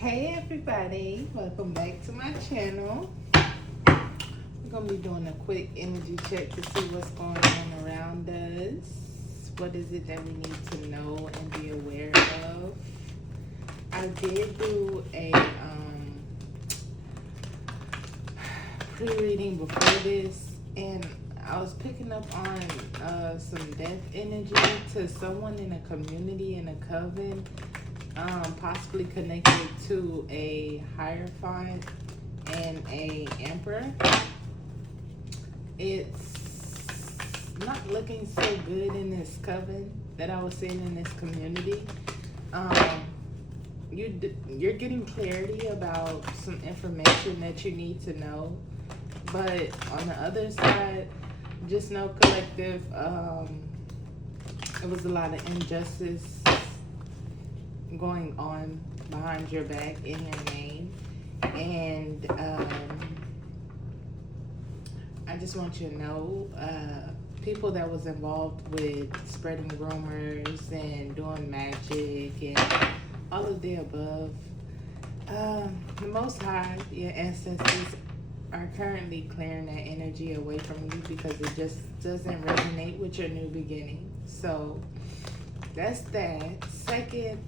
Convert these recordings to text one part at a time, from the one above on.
Hey everybody, welcome back to my channel. We're going to be doing a quick energy check to see what's going on around us. What is it that we need to know and be aware of? I did do a pre-reading before this, and I was picking up on some death energy to someone in a community, in a coven. Possibly connected to a Hierophant and a Emperor. It's not looking so good in this coven that I was seeing in this community. You're getting clarity about some information that you need to know, but on the other side, just know collective, it was a lot of injustice going on behind your back in your name, and I just want you to know people that was involved with spreading rumors and doing magic and all of the above, the Most High, your ancestors, are currently clearing that energy away from you because it just doesn't resonate with your new beginning. So that's that. Second,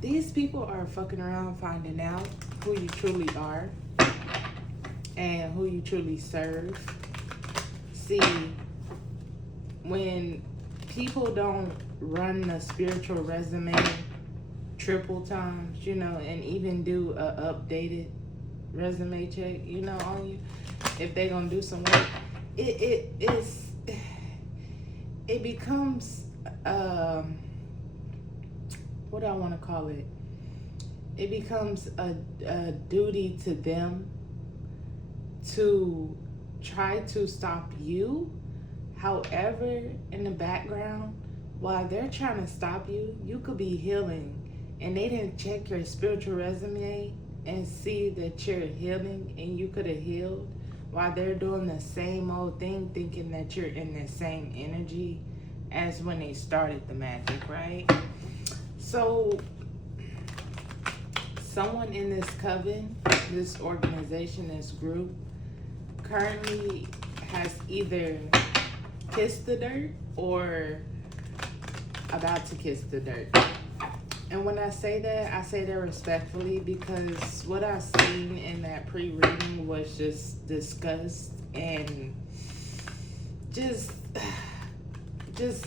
these people are fucking around finding out who you truly are and who you truly serve. See, when people don't run a spiritual resume triple times, and even do a updated resume check, on you, if they're gonna do some work, it becomes what do I want to call it? It becomes a duty to them to try to stop you. However, in the background, while they're trying to stop you, you could be healing, and they didn't check your spiritual resume and see that you're healing and you could have healed while they're doing the same old thing, thinking that you're in the same energy as when they started the magic, right? So someone in this coven, this organization, this group, currently has either kissed the dirt or about to kiss the dirt. And when I say that respectfully, because what I seen in that pre-reading was just disgust and just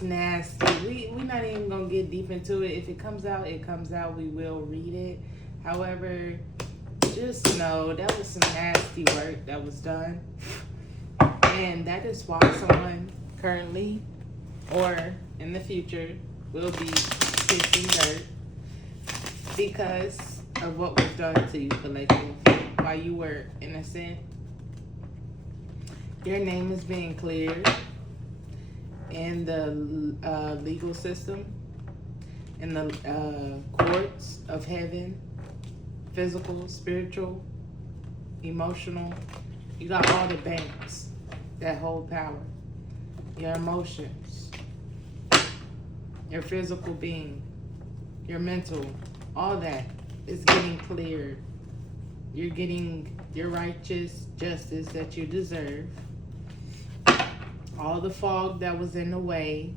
nasty. We're not even gonna get deep into it. If it comes out, it comes out. We will read it. However, just know that was some nasty work that was done, and that is why someone currently or in the future will be kissing dirt because of what was done to you, collective, while you were innocent. Your name is being cleared in the legal system, in the courts of heaven, physical, spiritual, emotional. You got all the banks that hold power. Your emotions, your physical being, your mental, all that is getting cleared. You're getting your righteous justice that you deserve. All the fog that was in the way,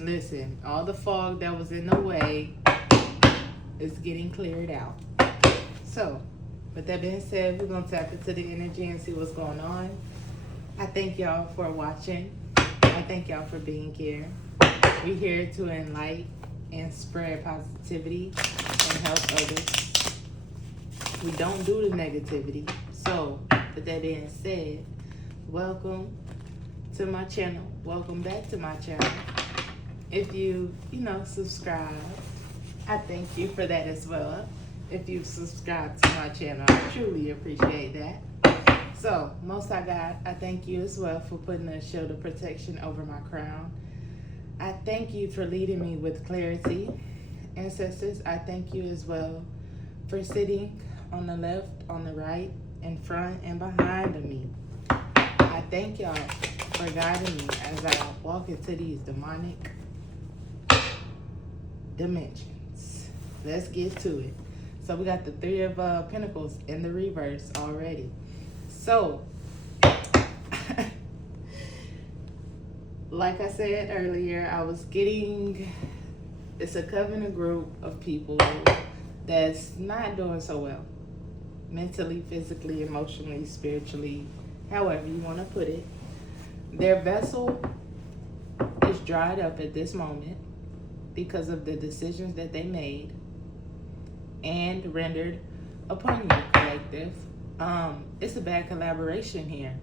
listen, all the fog that was in the way is getting cleared out. So, with that being said, we're going to tap into the energy and see what's going on. I thank y'all for watching. I thank y'all for being here. We're here to enlighten and spread positivity and help others. We don't do the negativity. So, with that being said, welcome to my channel. Welcome back to my channel. If you subscribe, I thank you for that as well. If you've subscribed to my channel, I truly appreciate that. So, Most High God, I thank you as well for putting a shield of protection over my crown. I thank you for leading me with clarity. Ancestors, I thank you as well for sitting on the left, on the right, in front, and behind of me. I thank y'all for guiding me as I walk into these demonic dimensions. Let's get to it. So we got the Three of Pentacles in the reverse already. So, like I said earlier, I was getting, it's a covenant group of people that's not doing so well. Mentally, physically, emotionally, spiritually, however you want to put it. Their vessel is dried up at this moment because of the decisions that they made and rendered upon you, collective. It's a bad collaboration here.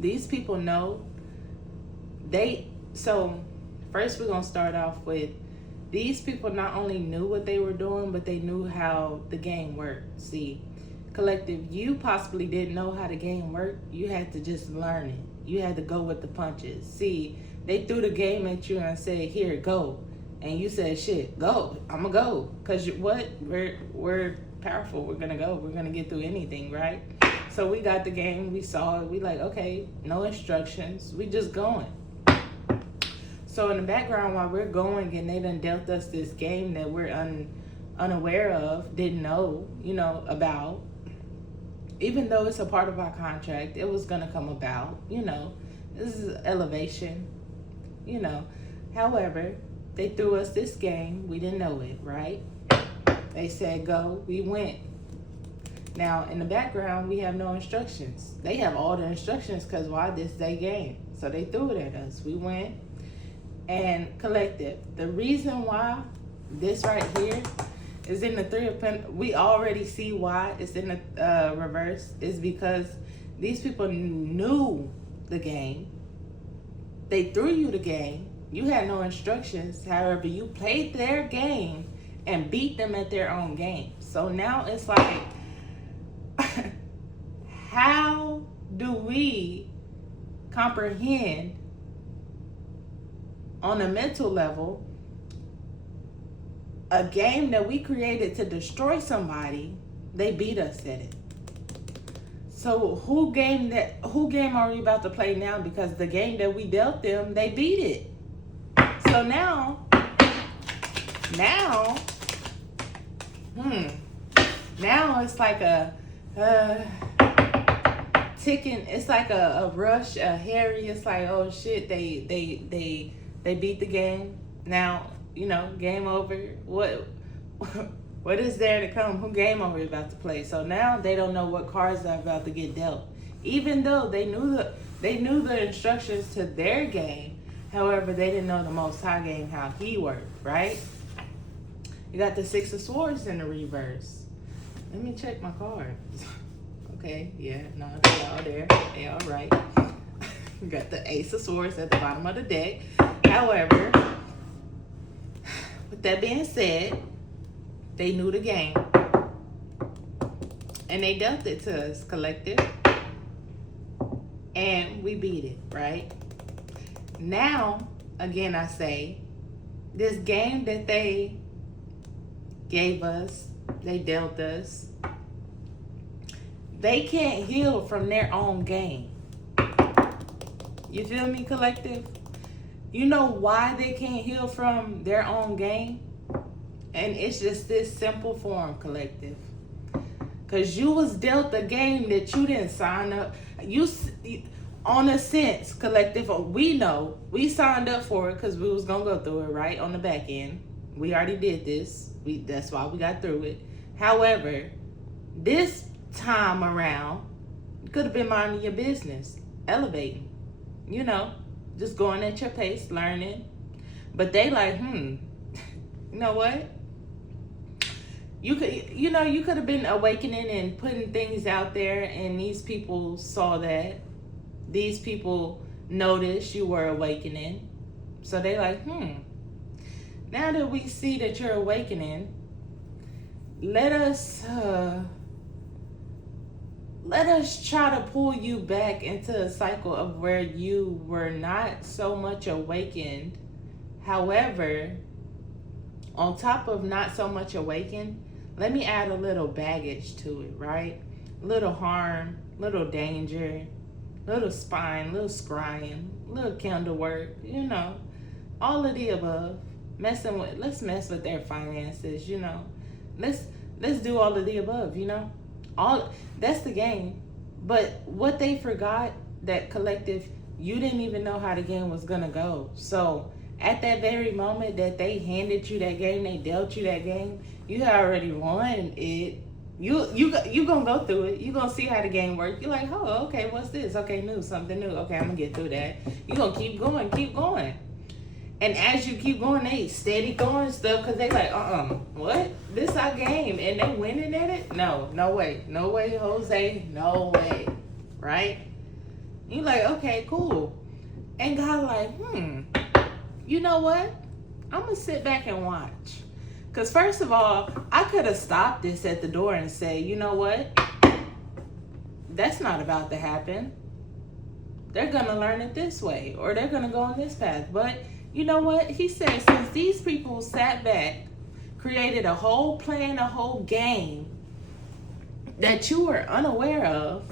These people know so first we're going to start off with, these people not only knew what they were doing, but they knew how the game worked. See, collective, you possibly didn't know how the game worked. You had to just learn it. You had to go with the punches. See, they threw the game at you and said, here, go. And you said, shit, go. I'm going to go. Because what? We're powerful. We're going to go. We're going to get through anything, right? So we got the game. We saw it. We like, okay, no instructions. We just going. So in the background, while we're going and they done dealt us this game that we're unaware of, didn't know, about, even though it's a part of our contract, it was going to come about, this is elevation, However, they threw us this game. We didn't know it, right? They said go. We went. Now, in the background, we have no instructions. They have all the instructions because why? This is their game. So they threw it at us. We went. And collective, the reason why this right here is in the Three of Pentacles, we already see why it's in the reverse, is because these people knew the game. They threw you the game. You had no instructions. However, you played their game and beat them at their own game. So now it's like, how do we comprehend on a mental level a game that we created to destroy somebody? They beat us at it. So who game are we about to play now? Because the game that we dealt them, they beat it. So now it's like a ticking. It's like a rush, a hurry. It's like, oh shit, they beat the game. Now, game over. What is there to come? Who game over is about to play? So now they don't know what cards are about to get dealt. Even though they knew the instructions to their game. However, they didn't know the Most High game, how he worked, right? You got the Six of Swords in the reverse. Let me check my cards. Okay, yeah, no, they all there. They all right. You got the Ace of Swords at the bottom of the deck. However, with that being said, they knew the game. And they dealt it to us, collective. And we beat it, right? Now, again, I say, this game that they gave us, they dealt us, they can't heal from their own game. You feel me, collective? You know why they can't heal from their own game? And it's just this simple form, collective. Because you was dealt a game that you didn't sign up. On a sense, collective, we know we signed up for it because we was going to go through it, right? On the back end. We already did this. That's why we got through it. However, this time around, you could have been minding your business, elevating, just going at your pace, learning. But they like, you know what? You could have been awakening and putting things out there, and these people saw that. These people noticed you were awakening. So they like, now that we see that you're awakening, let us try to pull you back into a cycle of where you were not so much awakened. However, on top of not so much awakened, let me add a little baggage to it, right? Little harm, little danger, little spine, little scrying, little candle work, all of the above. Let's mess with their finances, Let's do all of the above, all that's the game. But what they forgot, that collective, you didn't even know how the game was gonna go. So at that very moment that they handed you that game, they dealt you that game, you had already won it. You gonna go through it. You gonna see how the game works. You're like, oh, okay, what's this? Okay, something new. Okay, I'm gonna get through that. You gonna keep going. And as you keep going, they steady throwing stuff because they like, what? This our game, and they winning at it? No way, Jose, no way, right? You like, okay, cool. And God like, you know what? I'm gonna sit back and watch. Because first of all, I could have stopped this at the door and say, you know what? That's not about to happen. They're gonna learn it this way, or they're gonna go on this path. But you know what? He said, since these people sat back, created a whole plan, a whole game that you were unaware of,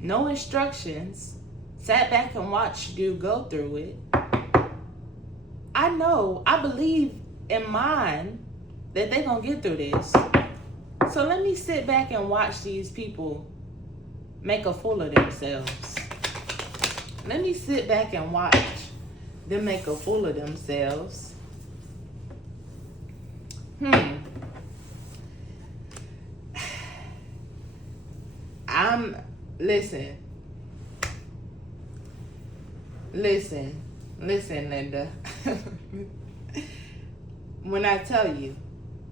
no instructions, sat back and watched you go through it, I believe in mine that they're going to get through this. So let me sit back and watch these people make a fool of themselves. Let me sit back and watch them make a fool of themselves. Listen, Linda. When I tell you,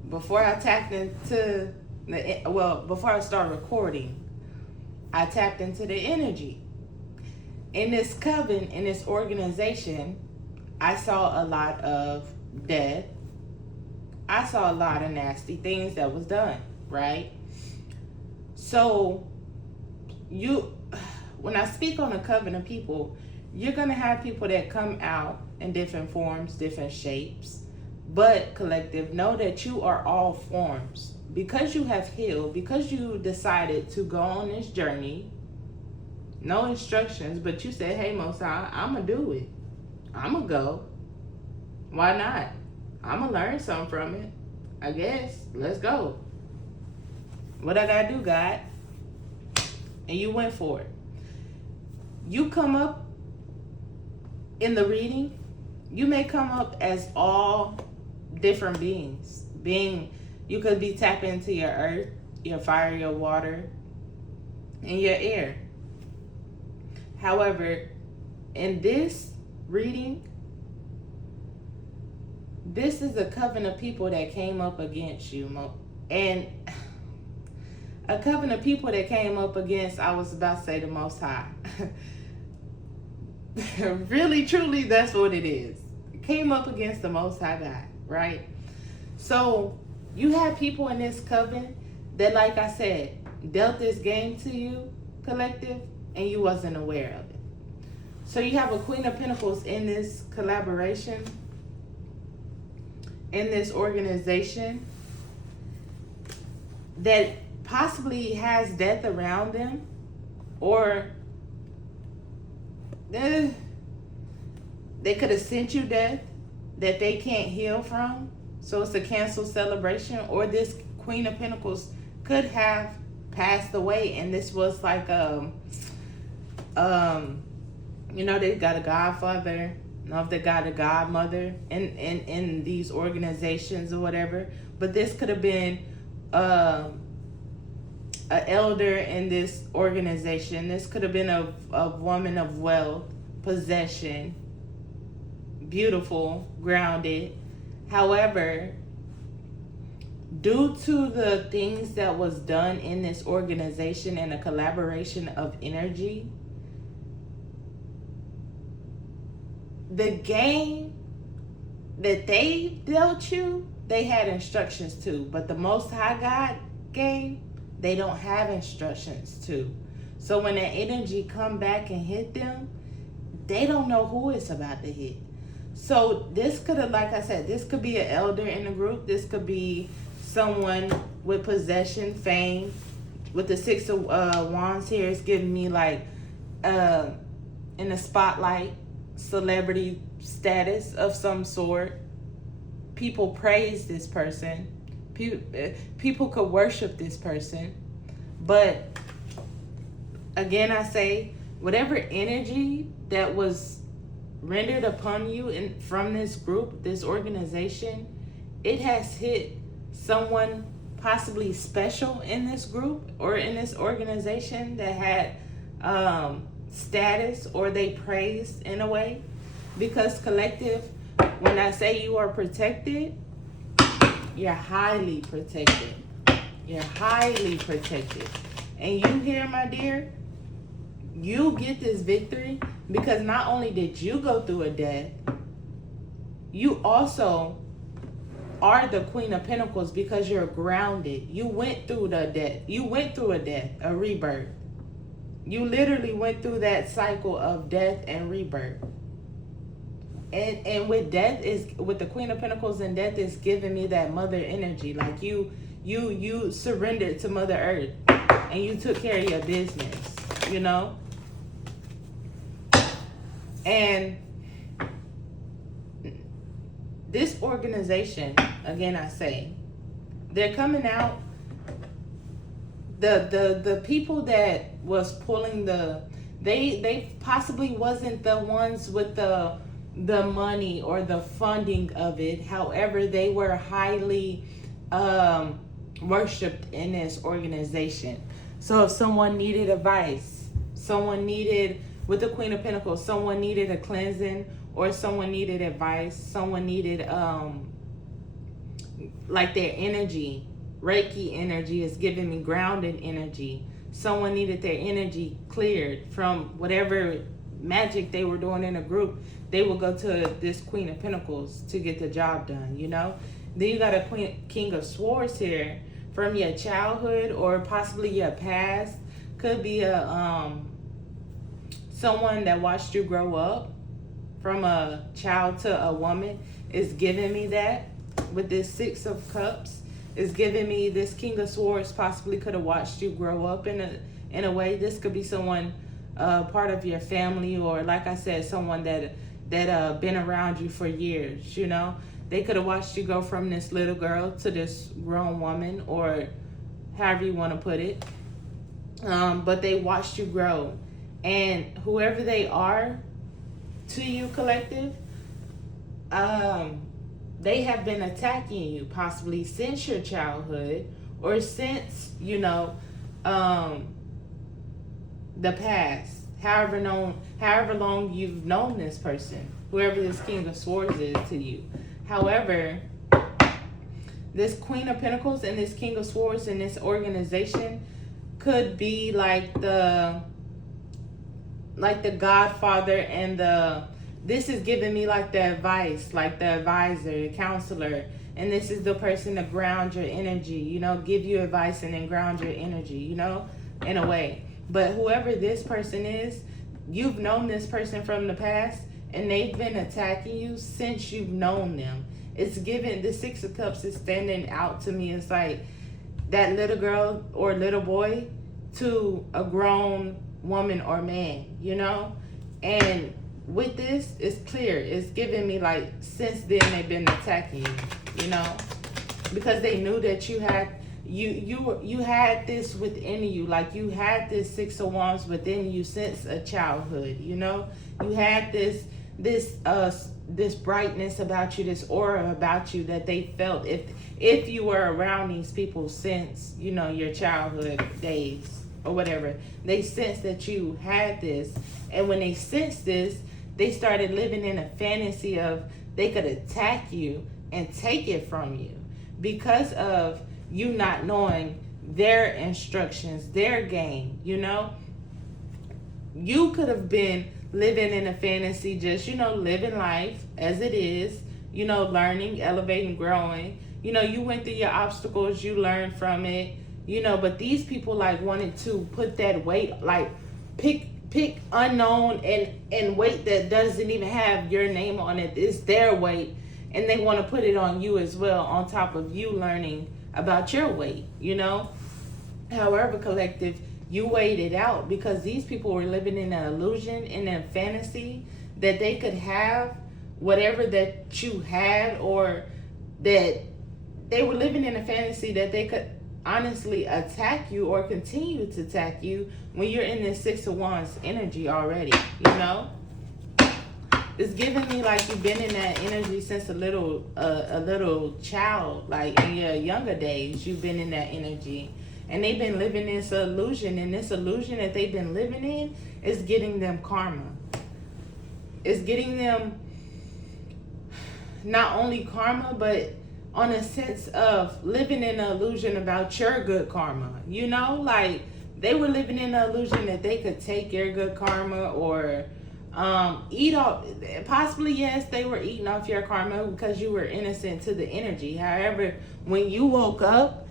before I tapped into before I start recording, I tapped into the energy. In this coven, in this organization, I saw a lot of death. I saw a lot of nasty things that was done, right? So, when I speak on a coven of people, you're going to have people that come out in different forms, different shapes. But, collective, know that you are all forms. Because you have healed, because you decided to go on this journey, no instructions, but you said, hey, Most High, I'm going to do it. I'm going to go. Why not? I'm going to learn something from it. I guess. Let's go. What I got to do, God? And you went for it. You come up in the reading, you may come up as all different beings. You could be tapping into your earth, your fire, your water, and your air. However, in this reading, this is a coven of people that came up against you. And a coven of people that came up against, I was about to say, the Most High. Really, truly, that's what it is. It came up against the Most High God, right? So, you have people in this coven that, like I said, dealt this game to you, collective, and you wasn't aware of it. So you have a Queen of Pentacles in this collaboration, in this organization, that possibly has death around them, or they could have sent you death that they can't heal from. So it's a canceled celebration, or this Queen of Pentacles could have passed away, and this was like they got a godfather. I don't know if they got a godmother in these organizations or whatever, but this could have been an elder in this organization. This could have been a woman of wealth, possession, beautiful, grounded. However, due to the things that was done in this organization and a collaboration of energy, the game that they dealt you, they had instructions to. But the Most High God game, they don't have instructions to. So when that energy come back and hit them, they don't know who it's about to hit. So this could have, like I said, this could be an elder in the group. This could be someone with possession, fame. With the Six of Wands here, it's giving me like in the spotlight, celebrity status of some sort. People praise this person. People could worship this person, but again, I say, whatever energy that was rendered upon you from this group, this organization, it has hit someone possibly special in this group or in this organization that had status, or they praised in a way. Because collective, when I say you are protected, you're highly protected. You're highly protected. And you here, my dear, you get this victory because not only did you go through a death, you also are the Queen of Pentacles because you're grounded. You went through the death. You went through a death, a rebirth. You literally went through that cycle of death and rebirth. And with death with the Queen of Pentacles and death is giving me that mother energy. Like you surrendered to Mother Earth and you took care of your business, you know? And this organization, again I say, they're coming out. The people that was pulling they possibly wasn't the ones with the money or the funding of it. However, they were highly worshipped in this organization. So if someone needed advice, someone needed, with the Queen of Pentacles, someone needed a cleansing, or someone needed advice, someone needed like their energy, Reiki energy is giving me grounded energy. Someone needed their energy cleared from whatever magic they were doing in a group. They will go to this Queen of Pentacles to get the job done, you know? Then you got a King of Swords here from your childhood or possibly your past. Could be a someone that watched you grow up from a child to a woman is giving me that. With this Six of Cups is giving me this King of Swords possibly could have watched you grow up in a way. This could be someone part of your family, or like I said, someone that been around you for years, you know? They could have watched you go from this little girl to this grown woman, or however you want to put it. But they watched you grow. And whoever they are to you, collective, they have been attacking you possibly since your childhood, or since, you know, the past. However long you've known this person, whoever this King of Swords is to you. However, this Queen of Pentacles and this King of Swords in this organization could be like the godfather, and this is giving me like the advice, like the advisor, the counselor, and this is the person to ground your energy, you know, give you advice and then ground your energy, you know, in a way. But whoever this person is, you've known this person from the past, and they've been attacking you since you've known them. It's given, the Six of Cups is standing out to me. It's like that little girl or little boy to a grown woman or man, you know? And with this, it's clear. It's giving me like since then they've been attacking you, you know? Because they knew that you had you had this within you, like you had this Six of Wands within you since a childhood, you know? You had this brightness about you, this aura about you that they felt if you were around these people since, you know, your childhood days or whatever. They sensed that you had this, and when they sensed this, they started living in a fantasy of they could attack you and take it from you because of you not knowing their instructions, their game, you know? You could have been living in a fantasy, just, you know, living life as it is, you know, learning, elevating, growing. You know, you went through your obstacles, you learned from it, you know, but these people like wanted to put that weight, like pick unknown and weight that doesn't even have your name on it. It's their weight, and they want to put it on you as well, on top of you learning about your weight, you know? However, collective, you weighed it out because these people were living in an illusion, in a fantasy that they could have whatever that you had, or that they were living in a fantasy that they could honestly attack you or continue to attack you when you're in this Six of Wands energy already, you know? It's giving me like you've been in that energy since a little child, like in your younger days, you've been in that energy. And they've been living this illusion, and this illusion that they've been living in is getting them karma. It's getting them not only karma, but on a sense of living in an illusion about your good karma. You know, like they were living in the illusion that they could take your good karma or eat off. Possibly, yes, they were eating off your karma because you were innocent to the energy. However, when you woke up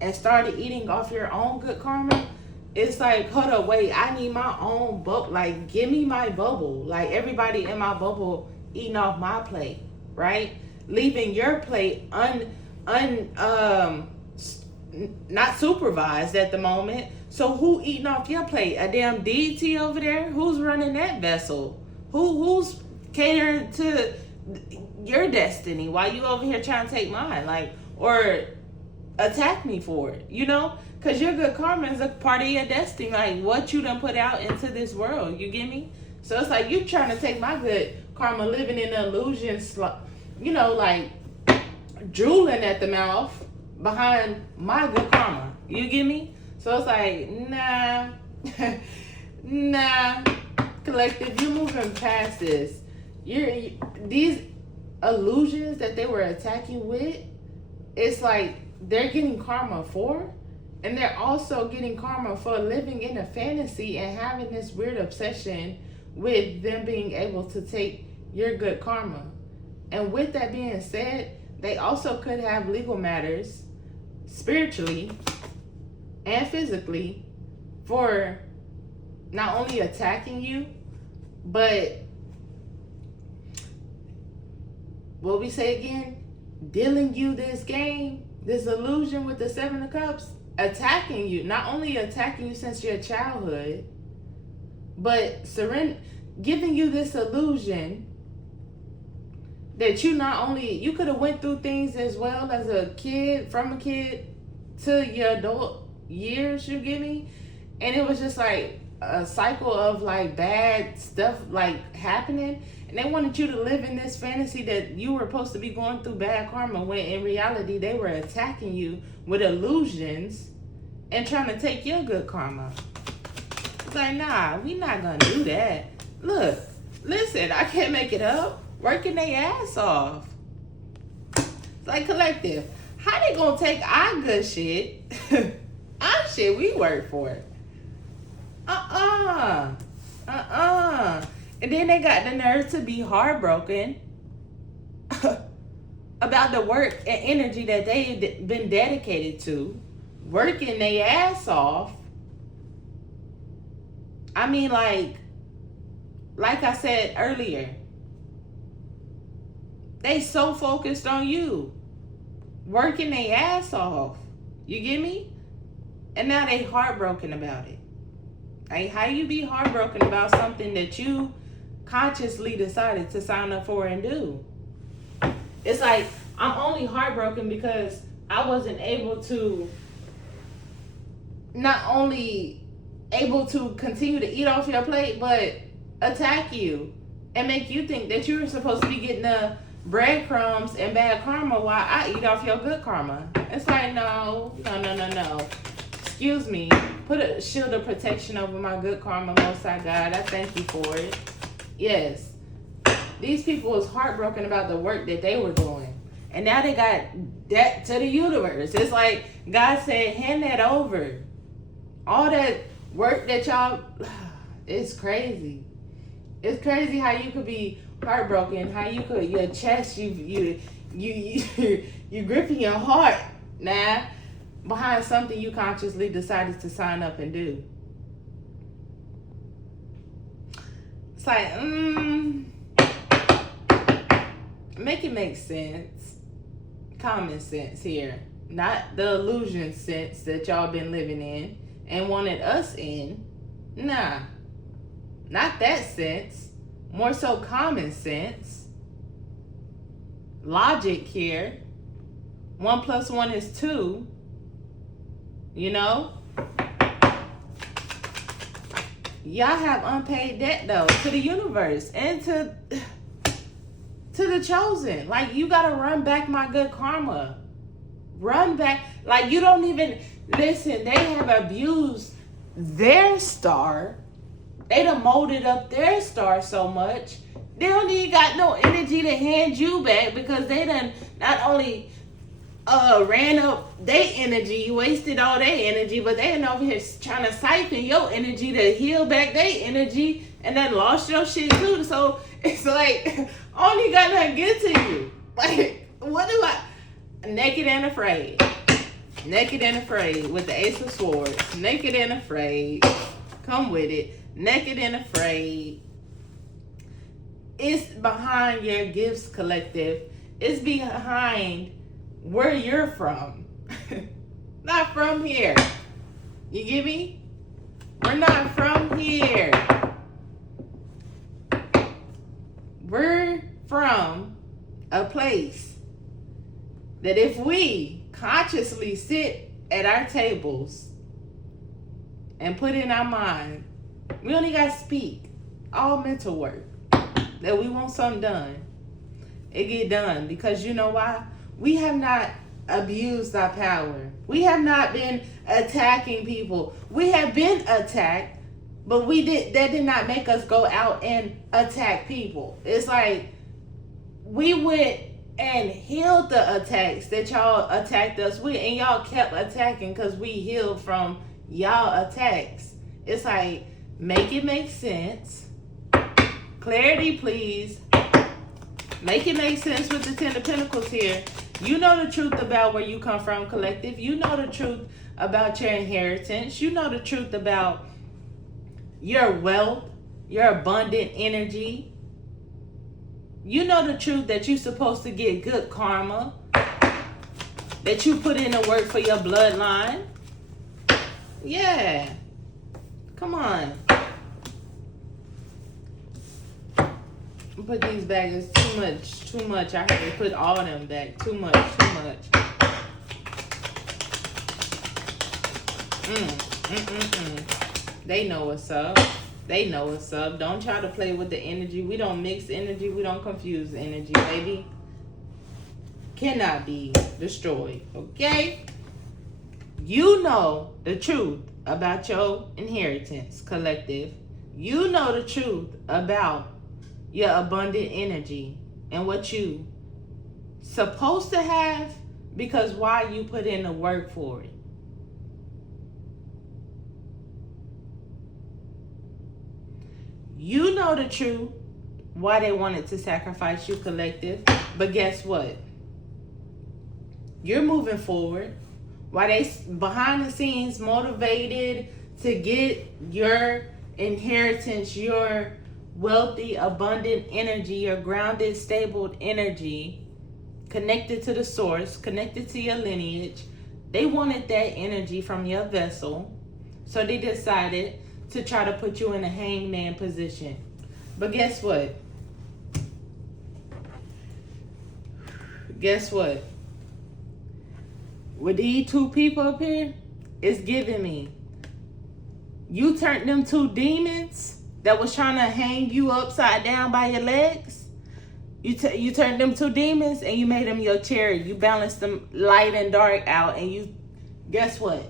and started eating off your own good karma, it's like, hold up, wait, I need my own bubble. Like, give me my bubble. Like, everybody in my bubble eating off my plate, right? Leaving your plate not supervised at the moment. So who eating off your plate? A damn deity over there? Who's running that vessel? Who's catering to your destiny while you over here trying to take mine? Like, or attack me for it, you know? Because your good karma is a part of your destiny. Like, what you done put out into this world, you get me? So it's like you trying to take my good karma, living in the illusion, you know, like drooling at the mouth behind my good karma. You get me? So it's like, nah, nah, collective, you're moving past this. These illusions that they were attacking with, it's like they're getting karma for, and they're also getting karma for living in a fantasy and having this weird obsession with them being able to take your good karma. And with that being said, they also could have legal matters spiritually and physically for not only attacking you, but what we say again, dealing you this game, this illusion with the Seven of Cups, attacking you, not only attacking you since your childhood, but giving you this illusion that you could have went through things as well as a kid, from a kid to your adult years, you get me? And it was just like a cycle of like bad stuff like happening, and they wanted you to live in this fantasy that you were supposed to be going through bad karma, when in reality they were attacking you with illusions and trying to take your good karma. It's like, nah, we not gonna do that. Look, listen, I can't make it up. Working their ass off. It's like, collective, how they gonna take our good shit, our shit we work for? And then they got the nerve to be heartbroken about the work and energy that they've been dedicated to, working their ass off. I mean, like I said earlier, they so focused on you, working their ass off. You get me? And now they heartbroken about it. Like, how you be heartbroken about something that you consciously decided to sign up for and do? It's like, I'm only heartbroken because I wasn't able to, not only able to continue to eat off your plate, but attack you and make you think that you were supposed to be getting the breadcrumbs and bad karma while I eat off your good karma. It's like, no. Excuse me. Put a shield of protection over my good karma, Most High God. I thank you for it. Yes. These people was heartbroken about the work that they were doing. And now they got that to the universe. It's like God said, hand that over. All that work that y'all, it's crazy. It's crazy how you could be heartbroken, how you could, your chest, you gripping your heart now behind something you consciously decided to sign up and do. It's like, make it make sense. Common sense here. Not the illusion sense that y'all been living in and wanted us in. Nah. Not that sense. More so common sense. Logic here. 1 + 1 is 2. You know? Y'all have unpaid debt though to the universe and to the chosen. Like, you gotta run back my good karma. Run back. Like, you don't even listen. They have abused their star. They done molded up their star so much. They don't even got no energy to hand you back because they done not only ran up their energy, wasted all their energy, but they done over here trying to siphon your energy to heal back their energy and then lost your shit too. So it's like, only got nothing good to you. Like, what do I? Naked and afraid. Naked and afraid with the Ace of Swords. Naked and afraid. Come with it. Naked and afraid. It's behind your gifts, collective. It's behind where you're from. Not from here. You get me? We're not from here. We're from a place that if we consciously sit at our tables and put in our mind, we only got to speak. All mental work. That we want something done. It get done. Because you know why? We have not abused our power. We have not been attacking people. We have been attacked, but that did not make us go out and attack people. It's like we went and healed the attacks that y'all attacked us with, and y'all kept attacking because we healed from y'all attacks. It's like, make it make sense. Clarity, please. Make it make sense with the 10 of Pentacles here. You know the truth about where you come from, collective. You know the truth about your inheritance. You know the truth about your wealth, your abundant energy. You know the truth that you're supposed to get good karma, that you put in the work for your bloodline. Yeah. Come on. Put these back. It's too much. I have to put all of them back. Too much. They know what's up. They know what's up. Don't try to play with the energy. We don't mix energy. We don't confuse energy, baby. Cannot be destroyed, okay? You know the truth about your inheritance, collective. You know the truth about your abundant energy and what you supposed to have, because why you put in the work for it. You know the truth why they wanted to sacrifice you, collective. But guess what? You're moving forward. Why they behind the scenes motivated to get your inheritance, your wealthy, abundant energy, your grounded, stable energy, connected to the source, connected to your lineage. They wanted that energy from your vessel. So they decided to try to put you in a hangman position. But guess what? Guess what? With these two people up here, it's giving me. You turned them two demons that was trying to hang you upside down by your legs. You turned them two demons and you made them your chariot. You balanced them light and dark out, and you, guess what?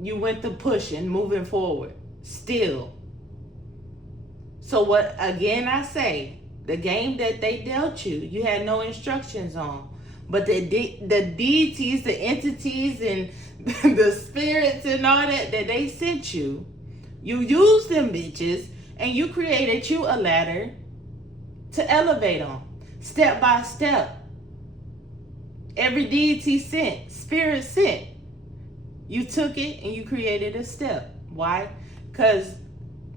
You went to pushing, moving forward, still. So what, again I say, the game that they dealt you, you had no instructions on. But the deities, the entities, and the spirits and all that they sent you, you used them bitches, and you created you a ladder to elevate on, step by step. Every deity sent, spirit sent. You took it and you created a step. Why? Because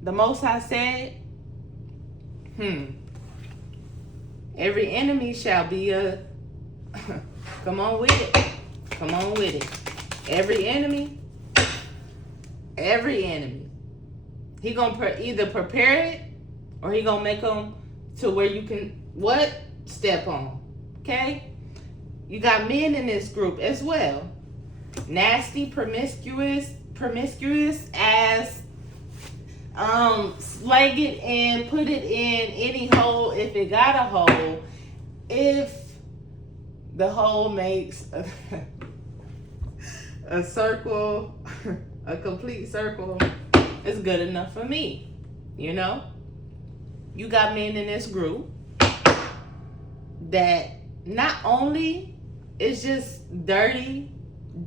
the Most High said, every enemy shall be a... Come on with it. Come on with it. Every enemy. He gonna either prepare it, or he gonna make them to where you can, what? Step on. Okay? You got men in this group as well. Nasty, promiscuous ass, slag it and put it in any hole if it got a hole. If the hole makes a circle, a complete circle, it's good enough for me. You know? You got men in this group that not only is just dirty,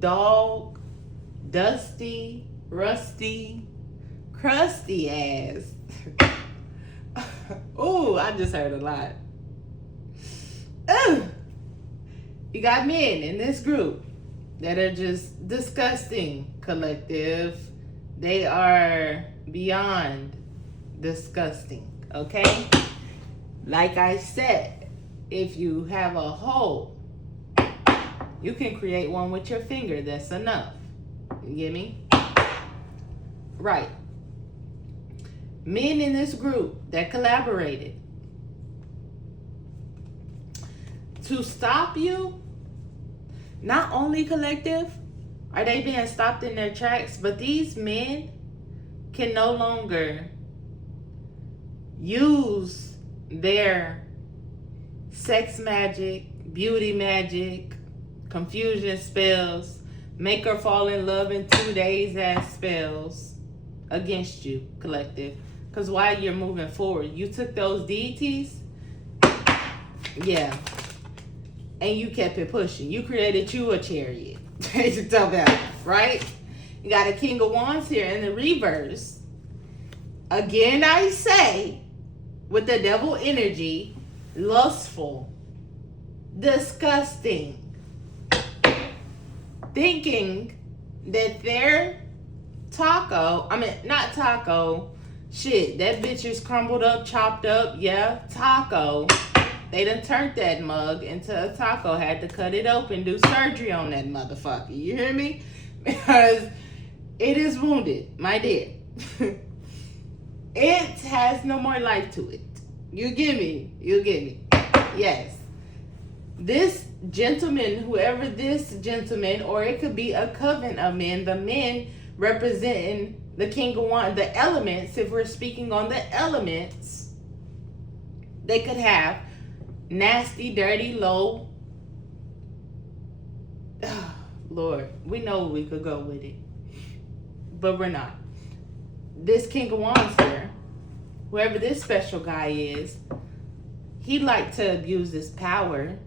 dog, dusty, rusty, crusty ass. Ooh, I just heard a lot. Ugh. You got men in this group that are just disgusting, collective. They are beyond disgusting, okay? Like I said, if you have a hole, you can create one with your finger. That's enough. You get me? Right. Men in this group that collaborated to stop you, not only collective are they being stopped in their tracks, but these men can no longer use their sex magic, beauty magic, confusion spells, make her fall in love in 2 days as spells against you, collective. Because while you're moving forward, you took those deities, yeah, and you kept it pushing. You created you a chariot. To tell that, right? You got a King of Wands here in the reverse. Again, I say, with the devil energy, lustful, disgusting, thinking that their taco, not taco, shit, that bitch is crumbled up, chopped up, yeah, taco. They done turned that mug into a taco, had to cut it open, do surgery on that motherfucker. You hear me? Because it is wounded, my dear. It has no more life to it. You get me? You get me? Yes. This gentleman, whoever this gentleman, or it could be a coven of men, the men representing the King of Wands, the elements, if we're speaking on the elements, they could have nasty, dirty, low. Lord, we know we could go with it, but we're not. This King of Wands here, whoever this special guy is, he like to abuse his power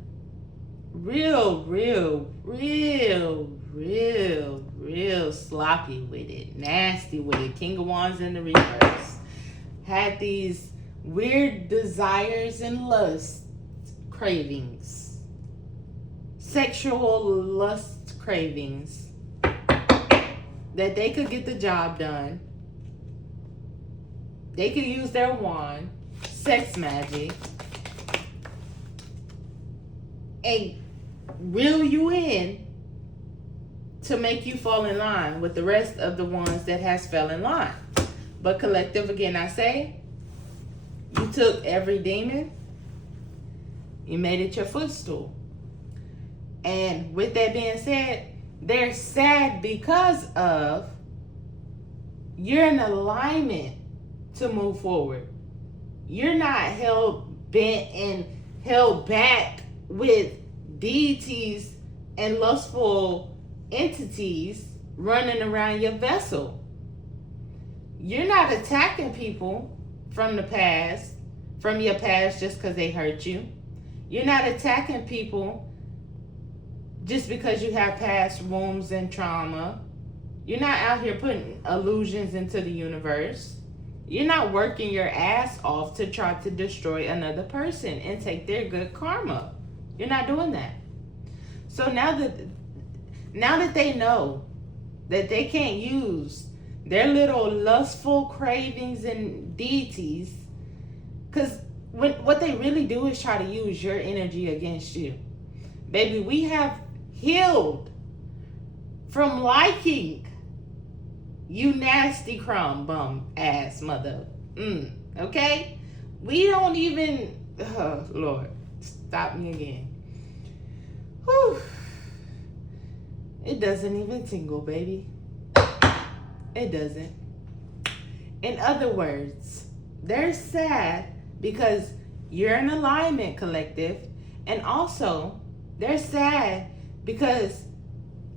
real sloppy with it, nasty with it. King of Wands in the reverse. Had these weird desires and lust cravings, sexual lust cravings, that they could get the job done. They could use their wand, sex magic, and reel you in to make you fall in line with the rest of the ones that has fell in line. But collective, again, I say, you took every demon, you made it your footstool. And with that being said, they're sad because of you're in alignment to move forward. You're not held bent and held back with deities and lustful entities running around your vessel. You're not attacking people from the past, from your past, just because they hurt you. You're not attacking people just because you have past wounds and trauma. You're not out here putting illusions into the universe. You're not working your ass off to try to destroy another person and take their good karma. You're not doing that. So now that they know that they can't use their little lustful cravings and deities, because what they really do is try to use your energy against you. Baby, we have healed from liking you nasty crumb bum ass mother. Okay? We don't even, oh Lord, stop me again. Whew. It doesn't even tingle, baby. It doesn't. In other words, they're sad because you're in alignment, collective. And also, they're sad because,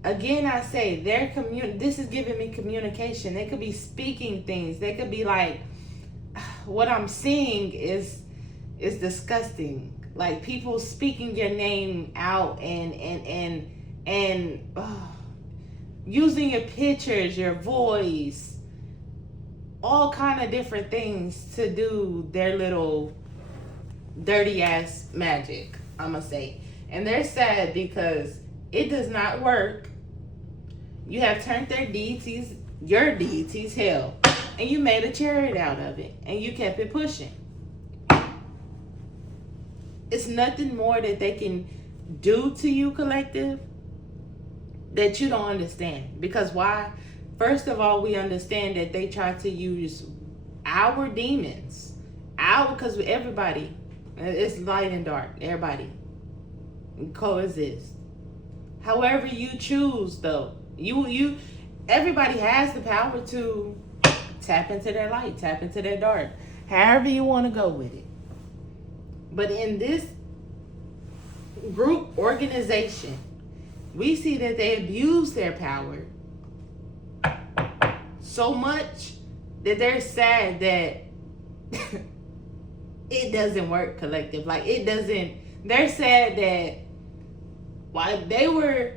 again, I say, this is giving me communication. They could be speaking things. They could be like, what I'm seeing is disgusting. Like people speaking your name out and using your pictures, your voice, all kind of different things to do their little dirty ass magic, I'm gonna say. And they're sad because it does not work. You have turned your deities, hell, and you made a chariot out of it, and you kept it pushing. It's nothing more that they can do to you, collective, that you don't understand. Because why? First of all, we understand that they try to use our demons. Because everybody, it's light and dark. Everybody coexist. However you choose, though. Everybody has the power to tap into their light, tap into their dark. However you want to go with it. But in this group organization, we see that they abuse their power so much that they're sad that it doesn't work, collective. Like it doesn't. They're sad that while they were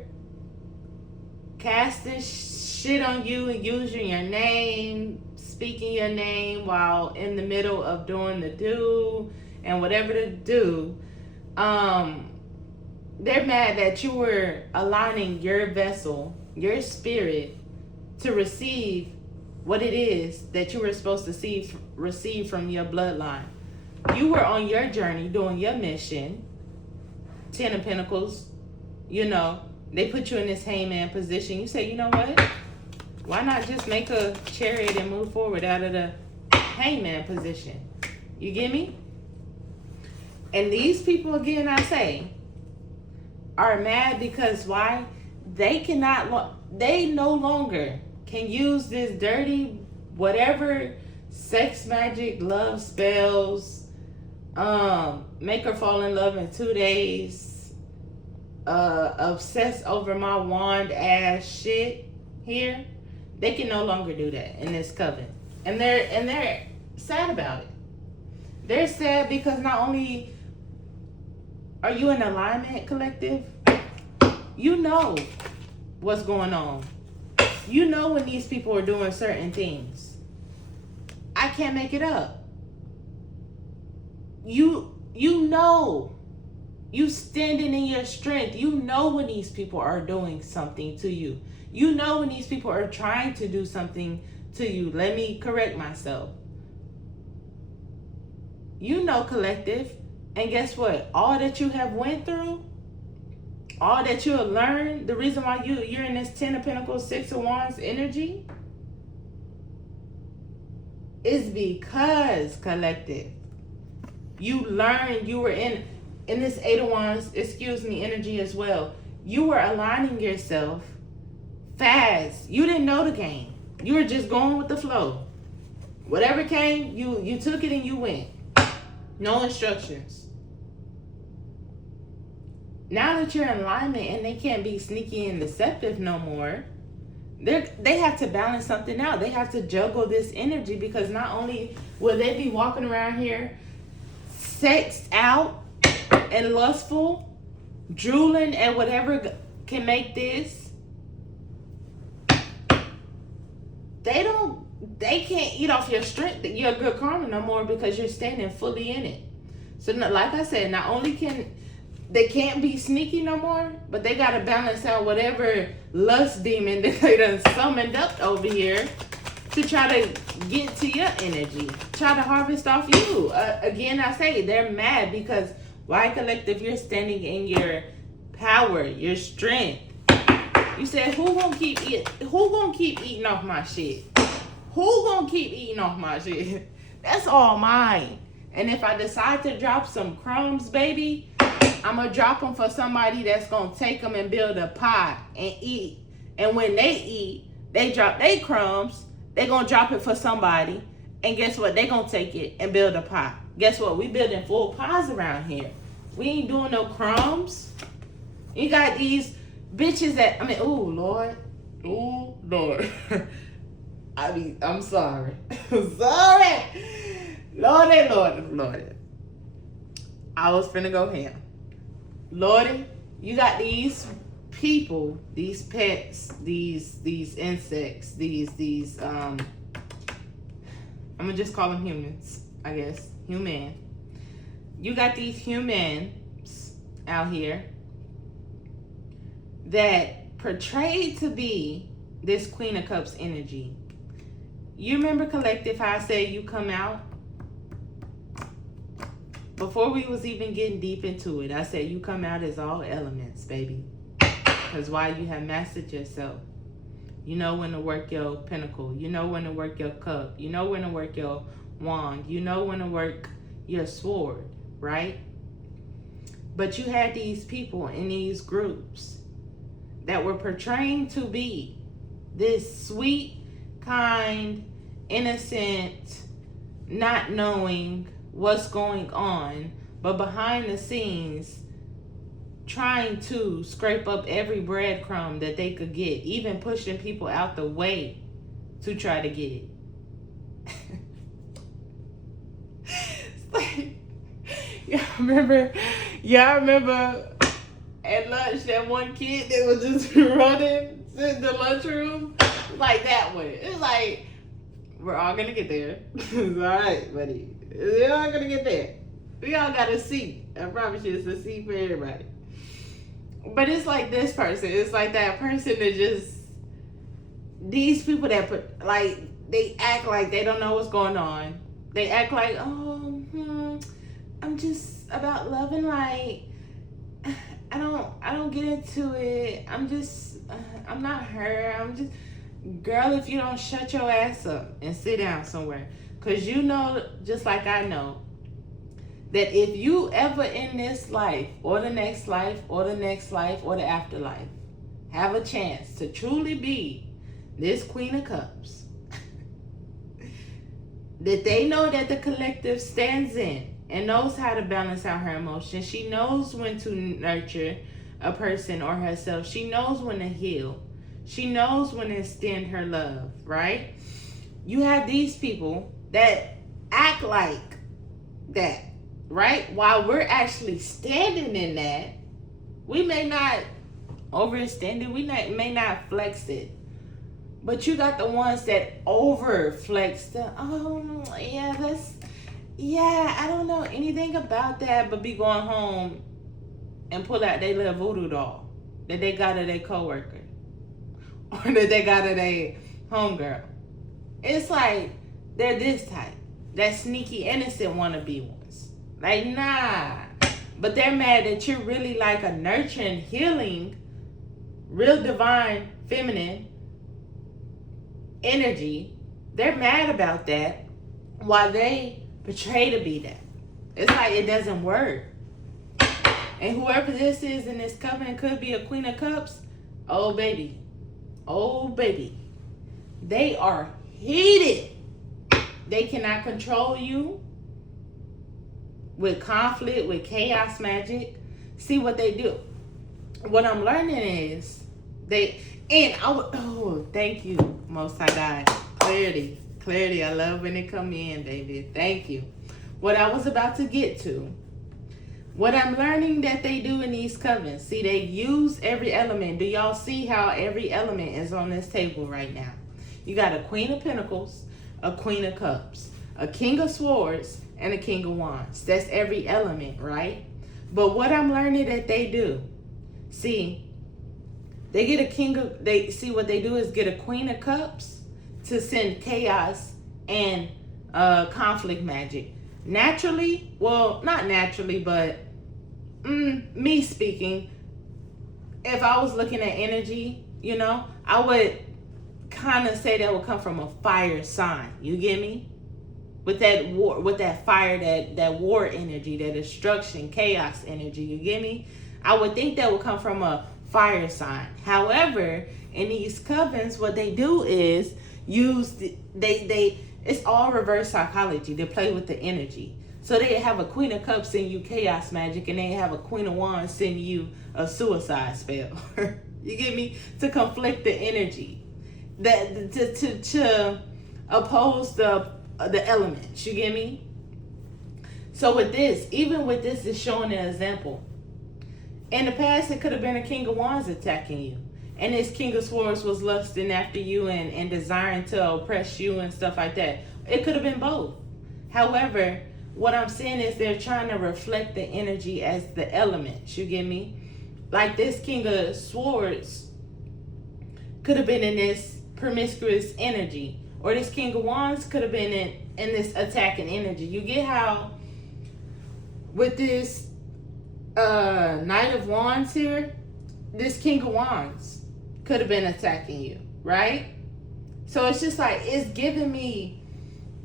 casting shit on you and using your name, speaking your name while in the middle of doing the do and whatever to do, they're mad that you were aligning your vessel, your spirit, to receive what it is that you were supposed to receive from your bloodline. You were on your journey doing your mission. 10 of Pentacles, they put you in this hangman position. You say, you know what? Why not just make a chariot and move forward out of the hangman position? You get me? And these people, again, I say, are mad because why? They no longer can use this dirty, whatever, sex magic, love spells, make her fall in love in 2 days, obsess over my wand ass shit here. They can no longer do that in this coven. And they're sad about it. They're sad because not only are you in alignment, collective, you know what's going on. You know when these people are doing certain things. I can't make it up. You know. You standing in your strength. You know when these people are doing something to you. You know when these people are trying to do something to you. Let me correct myself. You know, collective. And guess what? All that you have went through, all that you have learned, the reason why you're in this 10 of Pentacles, 6 of Wands energy is because, collective, you learned, you were in this 8 of Wands, energy as well. You were aligning yourself fast. You didn't know the game. You were just going with the flow. Whatever came, you took it and you went. No instructions. Now that you're in alignment and they can't be sneaky and deceptive no more, they have to balance something out. They have to juggle this energy because not only will they be walking around here sexed out and lustful, drooling at whatever can make this, they can't eat off your strength, your good karma no more because you're standing fully in it. So like I said, not only they can't be sneaky no more, but they got to balance out whatever lust demon that they done summoned up over here to try to get to your energy, try to harvest off you. Again, I say they're mad because why, collective? You're standing in your power, your strength. You said, who gonna keep eating off my shit? Who gonna keep eating off my shit? That's all mine. And if I decide to drop some crumbs, baby, I'm going to drop them for somebody that's going to take them and build a pot and eat. And when they eat, they drop their crumbs. They're going to drop it for somebody. And guess what? They're going to take it and build a pot. Guess what? We building full pots around here. We ain't doing no crumbs. You got these bitches that, ooh, Lord. Ooh, Lord. I'm sorry. Sorry. Lordy. I was finna go ham. Lordy, you got these people, these pets, these insects, these I'm gonna just call them humans, I guess. Human. You got these humans out here that portray to be this Queen of Cups energy. You remember Collective how I said you come out? Before we was even getting deep into it, I said you come out as all elements, baby. Because why? You have mastered yourself. You know when to work your pentacle. You know when to work your cup. You know when to work your wand. You know when to work your sword, right? But you had these people in these groups that were portraying to be this sweet, kind, innocent, not knowing what's going on, but behind the scenes trying to scrape up every breadcrumb that they could get, even pushing people out the way to try to get it. It's like, y'all remember at lunch that one kid that was just running in the lunchroom? Like that way. It's like, we're all gonna get there. It's alright, buddy. We're all gonna get there. We all got a seat. I promise you, it's a seat for everybody. But it's like this person. It's like that person that just, these people that put, like, they act like they don't know what's going on. They act like, I'm just about love and light. I don't get into it. I'm not her. I'm just, girl, if you don't shut your ass up and sit down somewhere. Because you know, just like I know, that if you ever in this life or the next life or the next life or the afterlife have a chance to truly be this Queen of Cups, that they know that the collective stands in and knows how to balance out her emotions. She knows when to nurture a person or herself. She knows when to heal. She knows when to extend her love, right? You have these people that act like that, right? While we're actually standing in that, we may not overextend it. We may not flex it. But you got the ones that over flex the, I don't know anything about that, but be going home and pull out their little voodoo doll that they got at their coworker or that they got at their homegirl. It's like they're this type, that sneaky, innocent wannabe ones. Like, nah. But they're mad that you're really like a nurturing, healing, real divine, feminine energy. They're mad about that while they portray to be that. It's like it doesn't work. And whoever this is in this covenant could be a Queen of Cups. Oh, baby. They are heated. They cannot control you with conflict, with chaos magic. See what they do. What I'm learning is thank you, Most High God. Clarity. I love when it come in, baby. Thank you. What I was about to get to, what I'm learning that they do in these covenants, see, they use every element. Do y'all see how every element is on this table right now? You got a Queen of Pentacles, a Queen of Cups, a King of Swords, and a King of Wands. That's every element, right? But what I'm learning that they do, see, they get what they do is get a Queen of Cups to send chaos and conflict magic. Naturally, well, not naturally, but me speaking, if I was looking at energy, I would kind of say that would come from a fire sign. You get me? with that war, with that fire, that war energy, that destruction, chaos energy. You get me? I would think that would come from a fire sign. However, in these covens, what they do is use it's all reverse psychology. They play with the energy. So they have a Queen of Cups send you chaos magic, and they have a Queen of Wands send you a suicide spell. You get me? To conflict the energy, that to oppose the elements. You get me? So with this, even with this, is showing an example. In the past, it could have been a King of Wands attacking you, and this King of Swords was lusting after you and desiring to oppress you and stuff like that. It could have been both. However, what I'm saying is they're trying to reflect the energy as the elements. You get me? Like this King of Swords could have been in this promiscuous energy, or this King of Wands could have been in this attacking energy. You get how with this Knight of Wands here, this King of Wands could have been attacking you, right? So it's just like, it's giving me,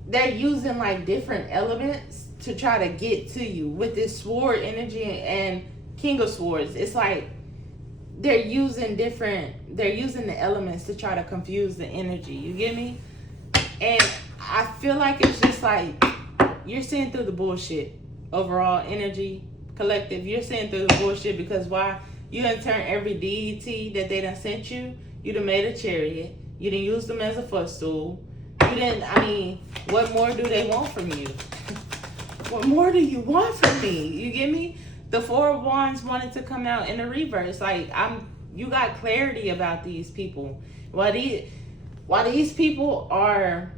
they're using like different elements to try to get to you with this sword energy and King of Swords. It's like they're using the elements to try to confuse the energy. You get me? And I feel like it's just like you're seeing through the bullshit. Overall energy, collective, you're seeing through the bullshit, because why? You done turned every deity that they done sent you. You done made a chariot. You done used them as a footstool. What more do they want from you? What more do you want from me? You get me? The Four of Wands wanted to come out in the reverse. Like, you got clarity about these people. While these people are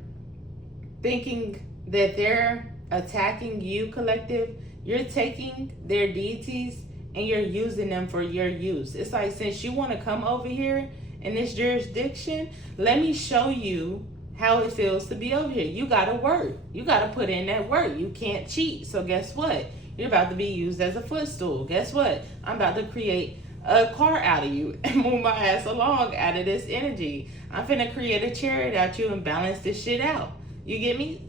thinking that they're attacking you, collective, you're taking their deities and you're using them for your use. It's like, since you want to come over here in this jurisdiction, let me show you how it feels to be over here. You gotta work. You gotta put in that work. You can't cheat. So guess what? You're about to be used as a footstool. Guess what? I'm about to create a car out of you and move my ass along out of this energy. I'm finna create a chariot out you and balance this shit out. You get me?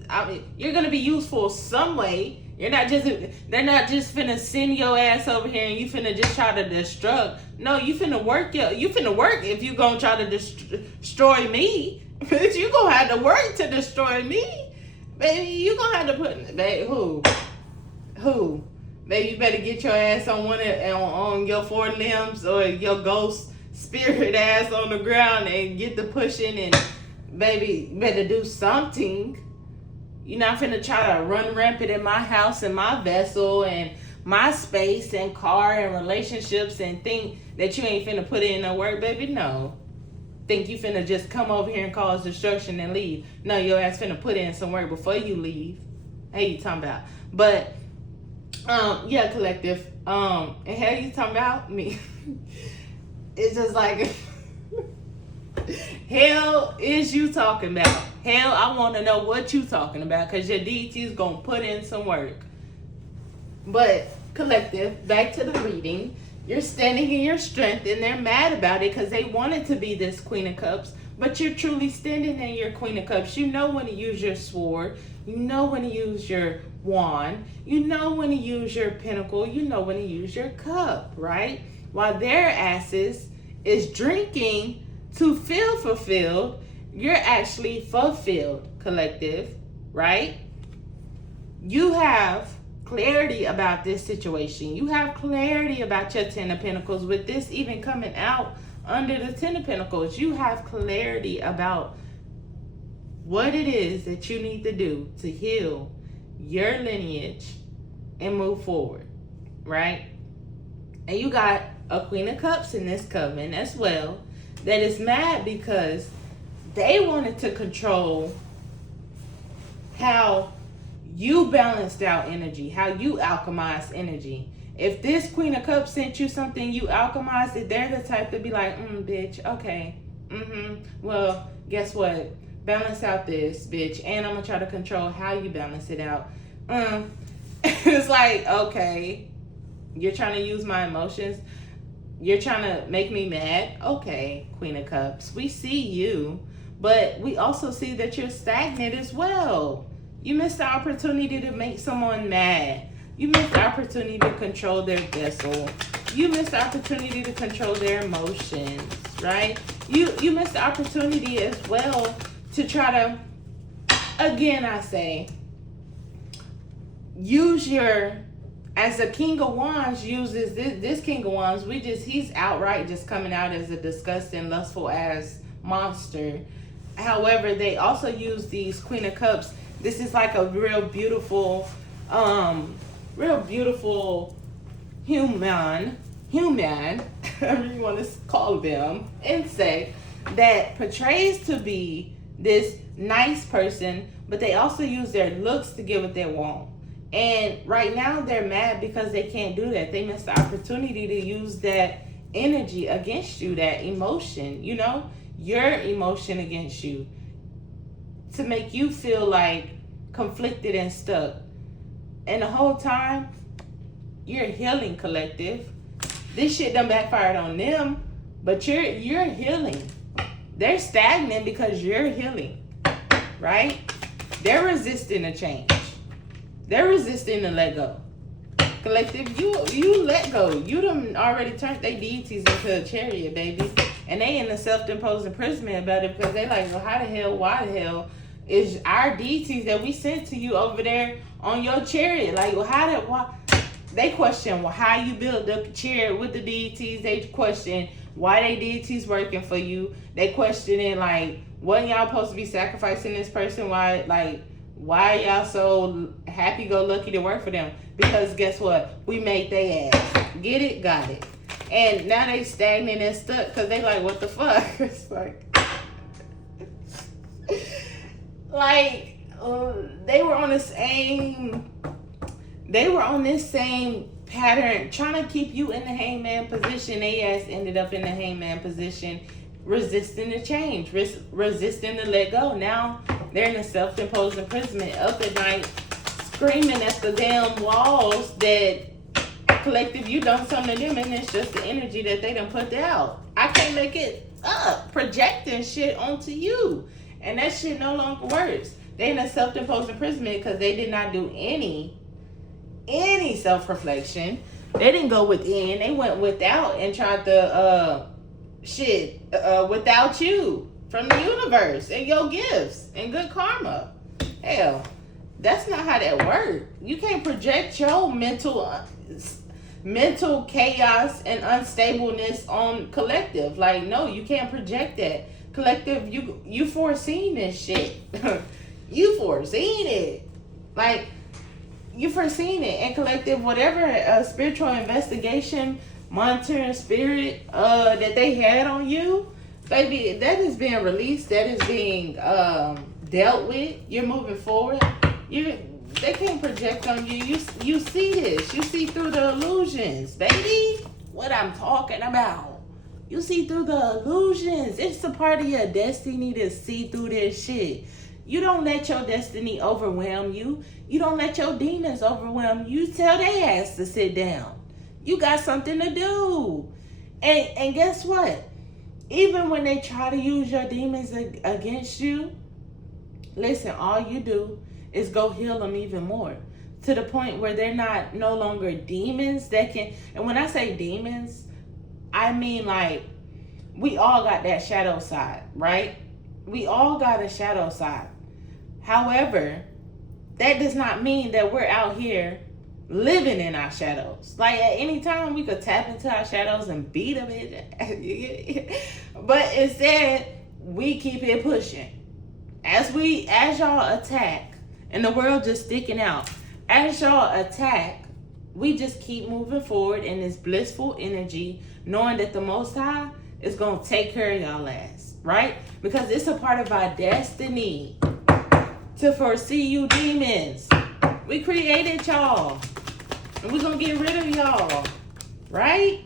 You're gonna be useful some way. They're not just finna send your ass over here and you finna just try to destruct. No, you finna work if you gonna try to destroy me. Bitch, you gonna have to work to destroy me. Baby, you gonna have to put, baby, who? Baby, you better get your ass on your four limbs, or your ghost spirit ass on the ground and get the pushing, and baby, you better do something. You're not finna try to run rampant in my house and my vessel and my space and car and relationships and think that you ain't finna put in no work, baby. No. Think you finna just come over here and cause destruction and leave. No, your ass finna put in some work before you leave. Hey, you talking about? But yeah, collective. And how you talking about me? It's just like hell is you talking about. Hell, I want to know what you talking about, because your deity is going to put in some work. But, collective, back to the reading. You're standing in your strength, and they're mad about it because they wanted to be this Queen of Cups. But you're truly standing in your Queen of Cups. You know when to use your sword. You know when to use your wand. You know when to use your pentacle. You know when to use your cup, right? While their asses is drinking to feel fulfilled, you're actually fulfilled, collective, right? You have clarity about this situation. You have clarity about your Ten of Pentacles. With this even coming out under the Ten of Pentacles, you have clarity about what it is that you need to do to heal your lineage and move forward, right? And you got a Queen of Cups in this coven as well that is mad because they wanted to control how you balanced out energy, how you alchemized energy. If this Queen of Cups sent you something, you alchemized it, they're the type to be like, bitch, okay. Well, guess what? Balance out this, bitch. And I'm going to try to control how you balance it out. It's like, okay, you're trying to use my emotions. You're trying to make me mad. Okay, Queen of Cups, we see you. But we also see that you're stagnant as well. You missed the opportunity to make someone mad. You missed the opportunity to control their vessel. You missed the opportunity to control their emotions, right? You missed the opportunity as well to try to, again, I say, use your, as a King of Wands uses this King of Wands, he's outright just coming out as a disgusting, lustful ass monster. However, they also use these Queen of Cups. This is like a real beautiful human, whatever you want to call them, insect that portrays to be this nice person, but they also use their looks to get what they want. And right now they're mad because they can't do that. They missed the opportunity to use that energy against you, that emotion, you know, your emotion against you, to make you feel like conflicted and stuck. And the whole time, you're healing, collective. This shit done backfired on them, but you're healing. They're stagnant because you're healing, right? They're resisting a change. They're resisting to let go. Collective, you let go. You done already turned their deities into a chariot, baby. And they in a self-imposed imprisonment about it because they like, well, how the hell, why the hell is our deities that we sent to you over there on your chariot? Like, well, why? They question, well, how you build the chariot with the deities. They question why they deities working for you. They questioning, like, wasn't y'all supposed to be sacrificing this person? Why are y'all so happy-go-lucky to work for them? Because guess what? We made they ass. Get it? Got it. And now they stagnant and stuck because they like, what the fuck? It's like, they were on this same pattern, trying to keep you in the hangman position. They ass ended up in the hangman position, resisting the change, resisting to let go. Now they're in a self-imposed imprisonment, up at night, screaming at the damn walls that, collective, you done something to them, and it's just the energy that they done put out. I can't make it up, projecting shit onto you. And that shit no longer works. They in a self-imposed imprisonment because they did not do any self-reflection. They didn't go within. They went without and tried to without you from the universe and your gifts and good karma. Hell, that's not how that works. You can't project your mental chaos and unstableness on collective. Like, no, you can't project that. Collective, you foreseen this shit. You foreseen it. Like, you foreseen it. And collective, whatever spiritual investigation, monitoring spirit that they had on you, baby, that is being released. That is being dealt with. You're moving forward. They can't project on you. You see this. You see through the illusions, baby. What I'm talking about. You see through the illusions. It's a part of your destiny to see through this shit. You don't let your destiny overwhelm you. You don't let your demons overwhelm you. You tell their ass to sit down. You got something to do. And guess what? Even when they try to use your demons against you, listen, all you do is go heal them even more. To the point where they're no longer demons that can, and when I say demons, I mean, like, we all got that shadow side, right? We all got a shadow side. However, that does not mean that we're out here living in our shadows. Like, at any time, we could tap into our shadows and beat them. But instead, we keep it pushing. As y'all attack, and the world just sticking out, as y'all attack, we just keep moving forward in this blissful energy, knowing that the Most High is going to take care of y'all ass, right? Because it's a part of our destiny to foresee you demons. We created y'all, and we're going to get rid of y'all, right?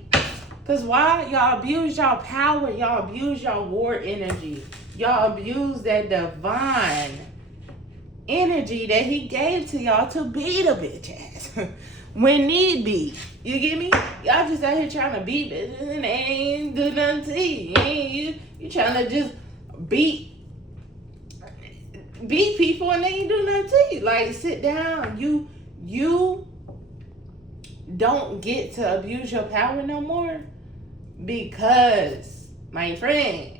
Because why? Y'all abuse y'all power. Y'all abuse y'all war energy. Y'all abuse that divine energy that he gave to y'all to beat a bitch ass when need be. You get me? Y'all just out here trying to beat bitches and they ain't do nothing to you. You trying to just beat beat people and they ain't do nothing to you. Like, sit down. You don't get to abuse your power no more, because, my friend,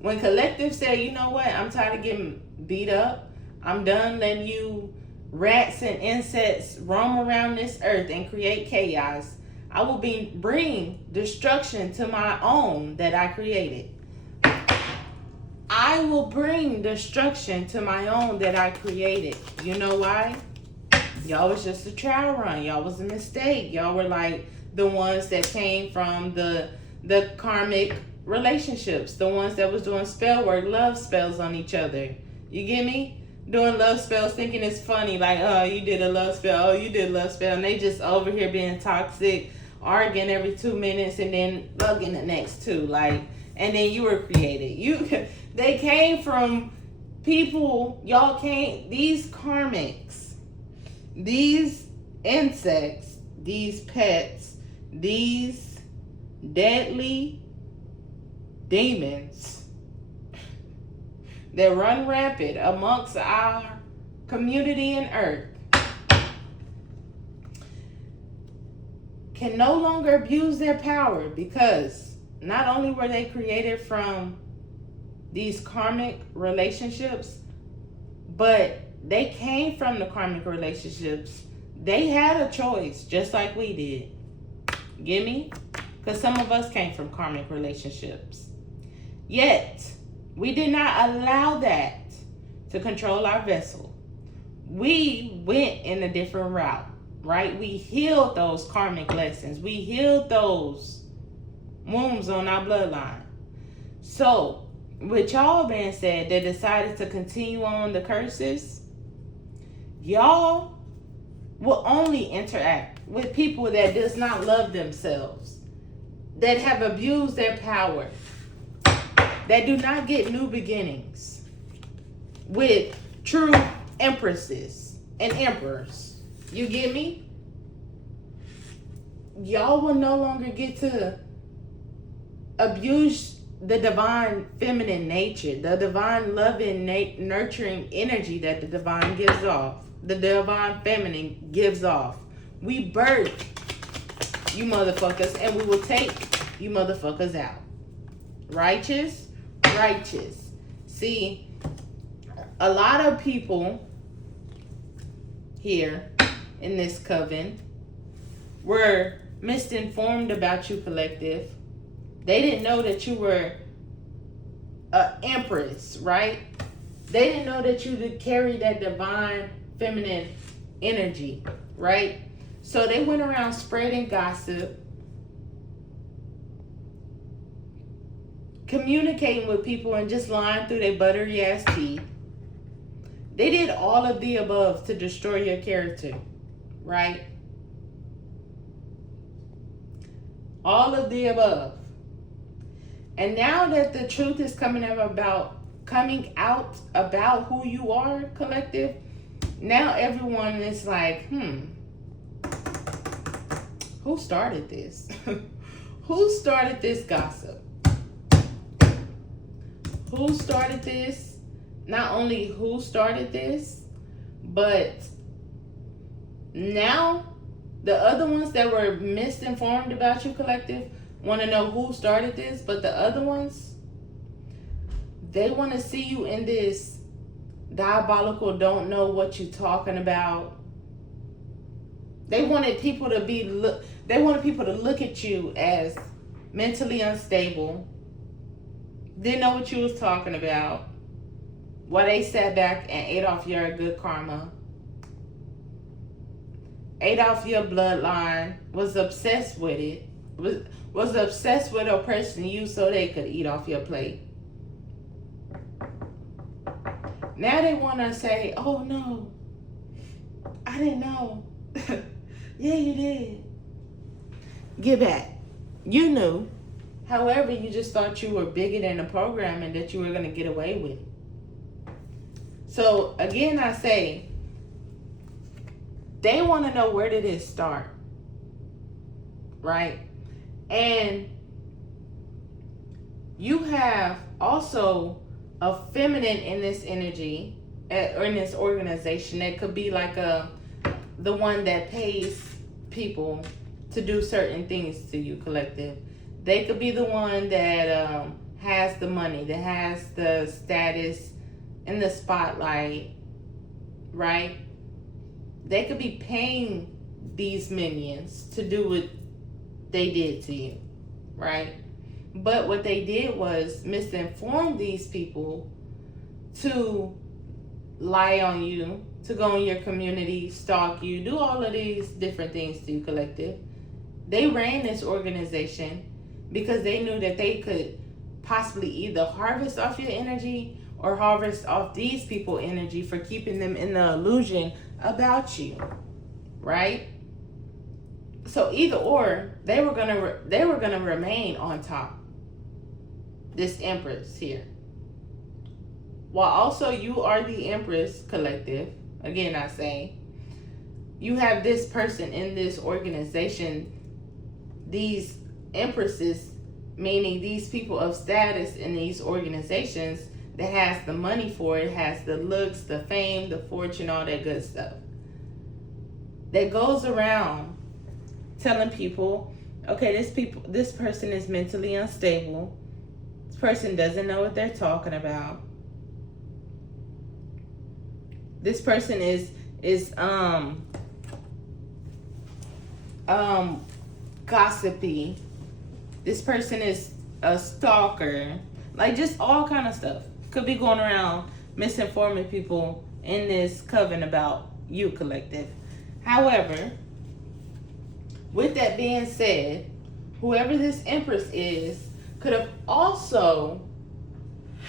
when Collective said, you know what, I'm tired of getting beat up, I'm done letting you rats and insects roam around this earth and create chaos, I will bring destruction to my own that I created. I will bring destruction to my own that I created. You know why? Y'all was just a trial run. Y'all was a mistake. Y'all were like the ones that came from the karmic relationships. The ones that was doing spell work, love spells on each other. You get me? Doing love spells, thinking it's funny. Like, oh, you did a love spell. Oh, you did a love spell. And they just over here being toxic, arguing every 2 minutes and then bugging the next 2. Like, and then you were created. They came from people. Y'all came, these karmics, these insects, these pets, these deadly demons that run rampant amongst our community and earth can no longer abuse their power, because not only were they created from these karmic relationships, but they came from the karmic relationships. They had a choice, just like we did. Get me? Because some of us came from karmic relationships. Yet, we did not allow that to control our vessel. We went in a different route, right? We healed those karmic lessons. We healed those wounds on our bloodline. So, with y'all being said, they decided to continue on the curses. Y'all will only interact with people that does not love themselves, that have abused their power, that do not get new beginnings with true empresses and emperors. You get me? Y'all will no longer get to abuse the divine feminine nature, the divine loving, nurturing energy that the divine gives off, the divine feminine gives off. We birth you motherfuckers, and we will take you motherfuckers out. Righteous, righteous. See, a lot of people here in this coven were misinformed about you, Collective. They didn't know that you were an empress, right? They didn't know that you could carry that divine feminine energy, right? So they went around spreading gossip, communicating with people, and just lying through their buttery ass teeth. They did all of the above to destroy your character, right? All of the above. And now that the truth is coming out about who you are, Collective, now everyone is like, who started this? Who started this gossip? Who started this? Not only who started this, but now the other ones that were misinformed about you, Collective, want to know who started this, but the other ones, they want to see you in this diabolical, don't know what you're talking about. They wanted people to look at you as mentally unstable, didn't know what you was talking about, while they sat back and ate off your good karma, ate off your bloodline, was obsessed with it, was obsessed with oppressing you so they could eat off your plate. Now they want to say, oh no, I didn't know. Yeah, you did. Get back. You knew. However, you just thought you were bigger than the program and that you were going to get away with it. So again, I say, they want to know, where did it start? Right? And you have also a feminine in this energy or in this organization. That could be like the one that pays people to do certain things to you, collective. They could be the one that has the money, that has the status in the spotlight, right? They could be paying these minions to do what they did to you, right? But what they did was misinform these people to lie on you, to go in your community, stalk you, do all of these different things to you, collective. They ran this organization because they knew that they could possibly either harvest off your energy or harvest off these people energy for keeping them in the illusion about you, right? So either or, they were gonna remain on top. This Empress here, while also you are the Empress, collective. Again, I say, you have this person in this organization, these Empresses, meaning these people of status in these organizations that has the money for it, has the looks, the fame, the fortune, all that good stuff, that goes around telling people, okay, this person is mentally unstable. This person doesn't know what they're talking about. This person is gossipy. This person is a stalker. Like, just all kind of stuff could be going around misinforming people in this coven about you, collective. However, with that being said, whoever this Empress is could have also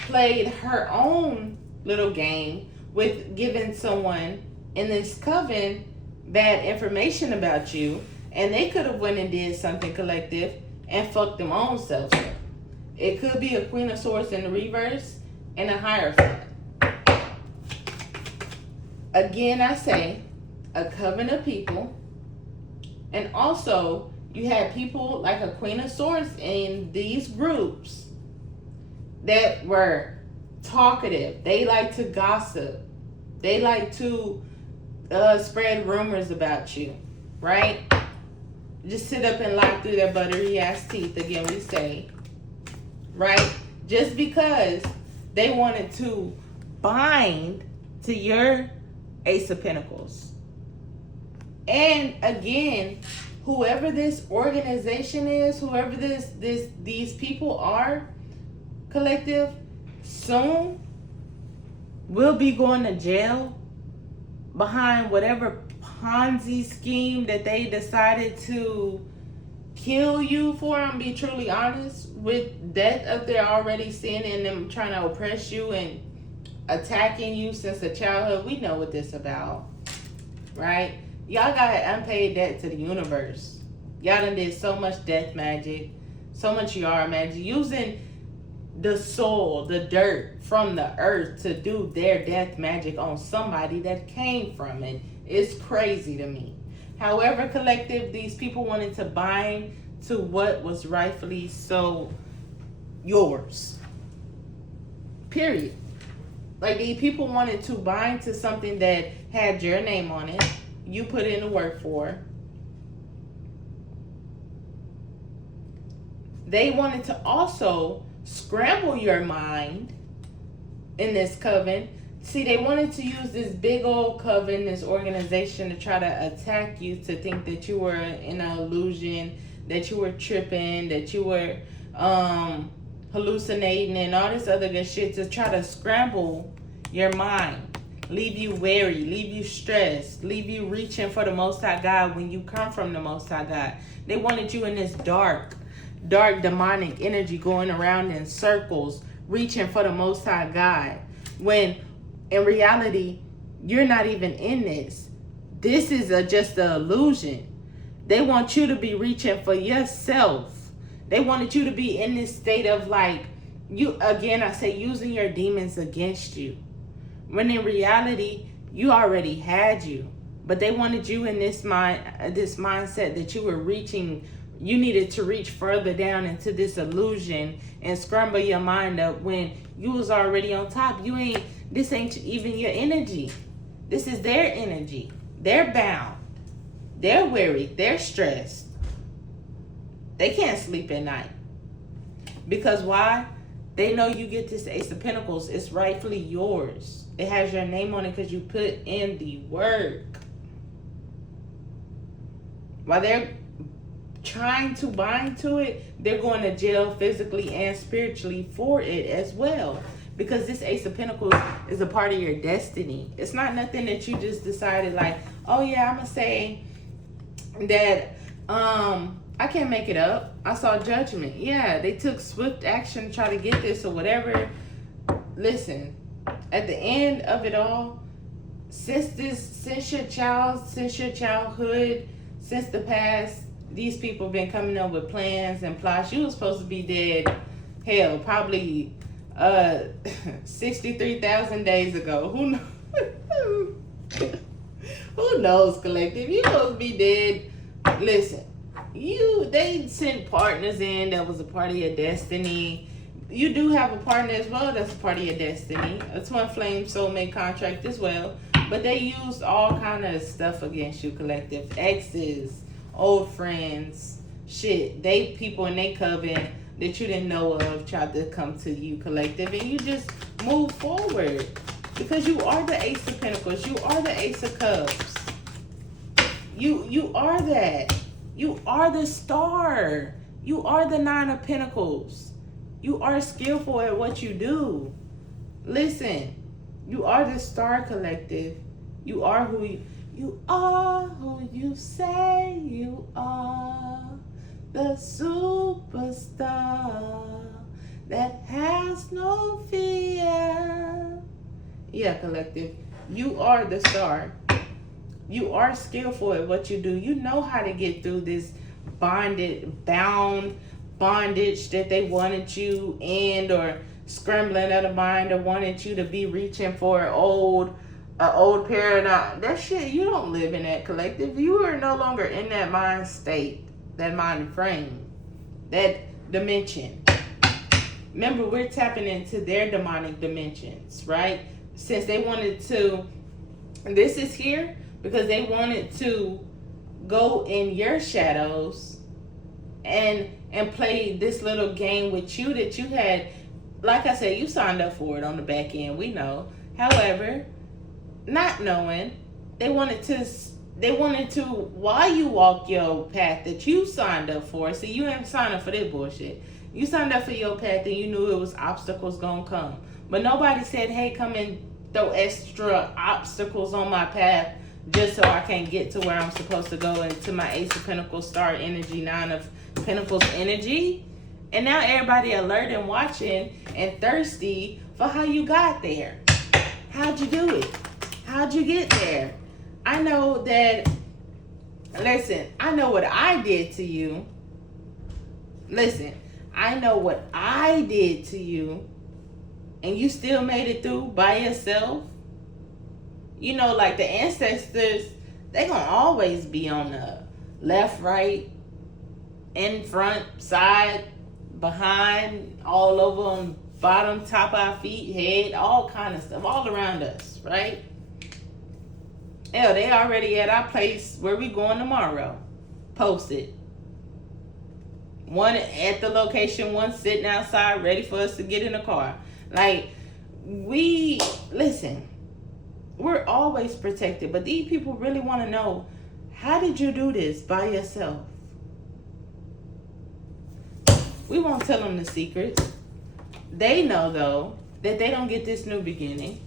played her own little game with giving someone in this coven bad information about you, and they could have went and did something, collective, and fucked them own selves up. It could be a Queen of Swords in the reverse and a Hierophant. Again, I say, a coven of people. And also, you had people like a Queen of Swords in these groups that were talkative. They like to gossip. They like to spread rumors about you, right? Just sit up and lie through their buttery ass teeth, again we say, right? Just because they wanted to bind to your Ace of Pentacles. And again, whoever this organization is, whoever these people are, collective, soon will be going to jail behind whatever Ponzi scheme that they decided to kill you for. I'm be truly honest, with death up there already sitting and them trying to oppress you and attacking you since a childhood. We know what this about, right? Y'all got unpaid debt to the universe. Y'all done did so much death magic, so much yard magic, using the soul, the dirt from the earth to do their death magic on somebody that came from it. It's crazy to me. However, collective, these people wanted to bind to what was rightfully so yours. Period. Like, these people wanted to bind to something that had your name on it. You put in the work for. They wanted to also scramble your mind in this coven. See, they wanted to use this big old coven, this organization, to try to attack you, to think that you were in an illusion, that you were tripping, that you were hallucinating and all this other good shit, to try to scramble your mind. Leave you wary, leave you stressed, leave you reaching for the Most High God when you come from the Most High God. They wanted you in this dark demonic energy going around in circles, reaching for the Most High God. When in reality, you're not even in this. This is just an illusion. They want you to be reaching for yourself. They wanted you to be in this state of like, you, again, I say, using your demons against you. When in reality, you already had you. But they wanted you in this mindset that you were reaching You needed to reach further down into this illusion and scramble your mind up when you was already on top. This ain't even your energy. This is their energy. They're bound. They're weary. They're stressed. They can't sleep at night. Because why? They know you get this Ace of Pentacles. It's rightfully yours. It has your name on it because you put in the work. While they're trying to bind to it, they're going to jail physically and spiritually for it as well. Because this Ace of Pentacles is a part of your destiny. It's not nothing that you just decided like, oh yeah, I'm going to say that I can't make it up. I saw Judgment. Yeah, they took swift action to try to get this or whatever. Listen, at the end of it all, since your childhood, since the past, these people been coming up with plans and plots. You were supposed to be dead, hell, probably 63,000 days ago. Who knows? Who knows, collective? You supposed to be dead. Listen, they sent partners in that was a part of your destiny. You do have a partner as well that's a part of your destiny. A twin flame soulmate contract as well. But they used all kind of stuff against you, collective. Exes, old friends, shit. They people in their coven that you didn't know of tried to come to you, collective. And you just move forward. Because you are the Ace of Pentacles. You are the Ace of Cups. You are that. You are the Star. You are the Nine of Pentacles. You are skillful at what you do. Listen, you are the Star, collective. You are who you are who you say you are. The superstar that has no fear. Yeah, collective. You are the Star. You are skillful at what you do. You know how to get through this bondage that they wanted you in, or scrambling out of mind, or wanted you to be reaching for an old paradigm. That shit, you don't live in that, collective. You are no longer in that mind state, that mind frame, that dimension. Remember, we're tapping into their demonic dimensions, right? Since they wanted to, this is here because they wanted to go in your shadows and play this little game with you that you had. Like I said, you signed up for it on the back end, we know. However, not knowing, they wanted to, while you walk your path that you signed up for. See, you ain't signed up for this bullshit. You signed up for your path and you knew it was obstacles gonna come. But nobody said, hey, come and throw extra obstacles on my path just so I can get to where I'm supposed to go, into my Ace of Pentacles, Star energy, Nine of Pentacles energy. And now everybody alert and watching and thirsty for how you got there. How'd you do it? How'd you get there? I know that, listen, I know what I did to you. Listen, I know what I did to you, and you still made it through by yourself. You know, like the ancestors, they gonna always be on the left, right, in front, side, behind, all over, on bottom, top of our feet, head, all kind of stuff, all around us, right? Hell, they already at our place where we going tomorrow. Posted. One at the location, one sitting outside ready for us to get in the car. Like, listen, we're always protected, but these people really want to know, how did you do this by yourself? We won't tell them the secrets. They know, though, that they don't get this new beginning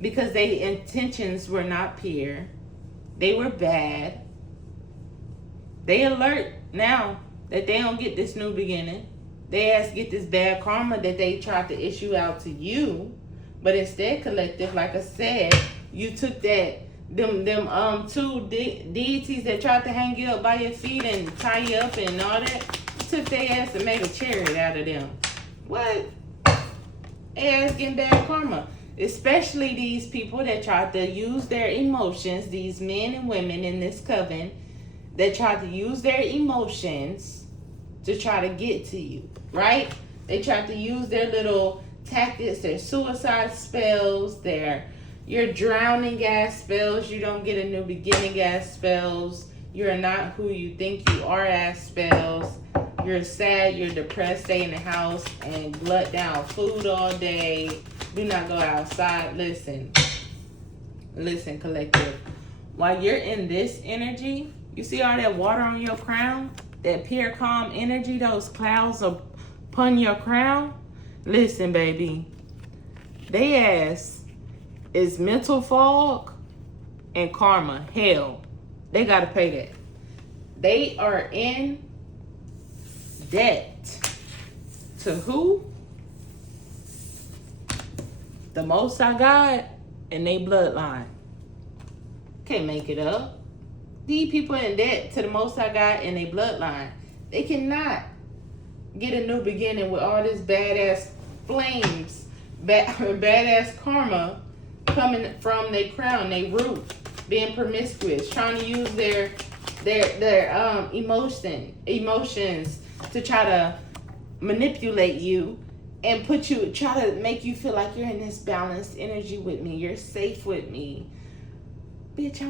because their intentions were not pure. They were bad. They alert now that they don't get this new beginning. They ask to get this bad karma that they tried to issue out to you. But instead, collective, like I said, you took them two deities that tried to hang you up by your feet and tie you up and all that. You took their ass and made a chariot out of them. What? Their ass getting bad karma. Especially these people that tried to use their emotions, these men and women in this coven, that tried to use their emotions to try to get to you, right? They tried to use their little tactics, their suicide spells, your drowning ass spells, you don't get a new beginning ass spells, you're not who you think you are ass spells, you're sad, you're depressed, stay in the house and glut down food all day, do not go outside. Listen, collective. While you're in this energy, you see all that water on your crown? That pure calm energy, those clouds upon your crown? Listen, baby. They ass is mental fog and karma. Hell, they got to pay that. They are in debt. To who? The Most High God and they bloodline. Can't make it up. These people in debt to the Most High God and they bloodline. They cannot get a new beginning with all this badass flames, badass karma coming from their crown, their root, being promiscuous, trying to use their emotions to try to manipulate you and try to make you feel like you're in this balanced energy with me. You're safe with me. Bitch,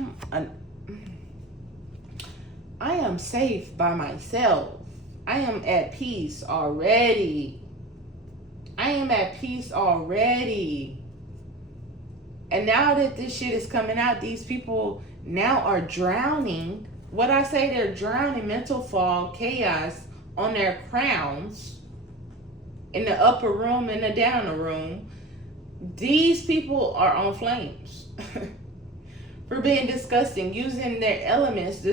I am safe by myself. I am at peace already. And now that this shit is coming out, these people now are drowning. What I say, they're drowning mental fog, chaos on their crowns in the upper room and the downer room. These people are on flames for being disgusting, using their elements,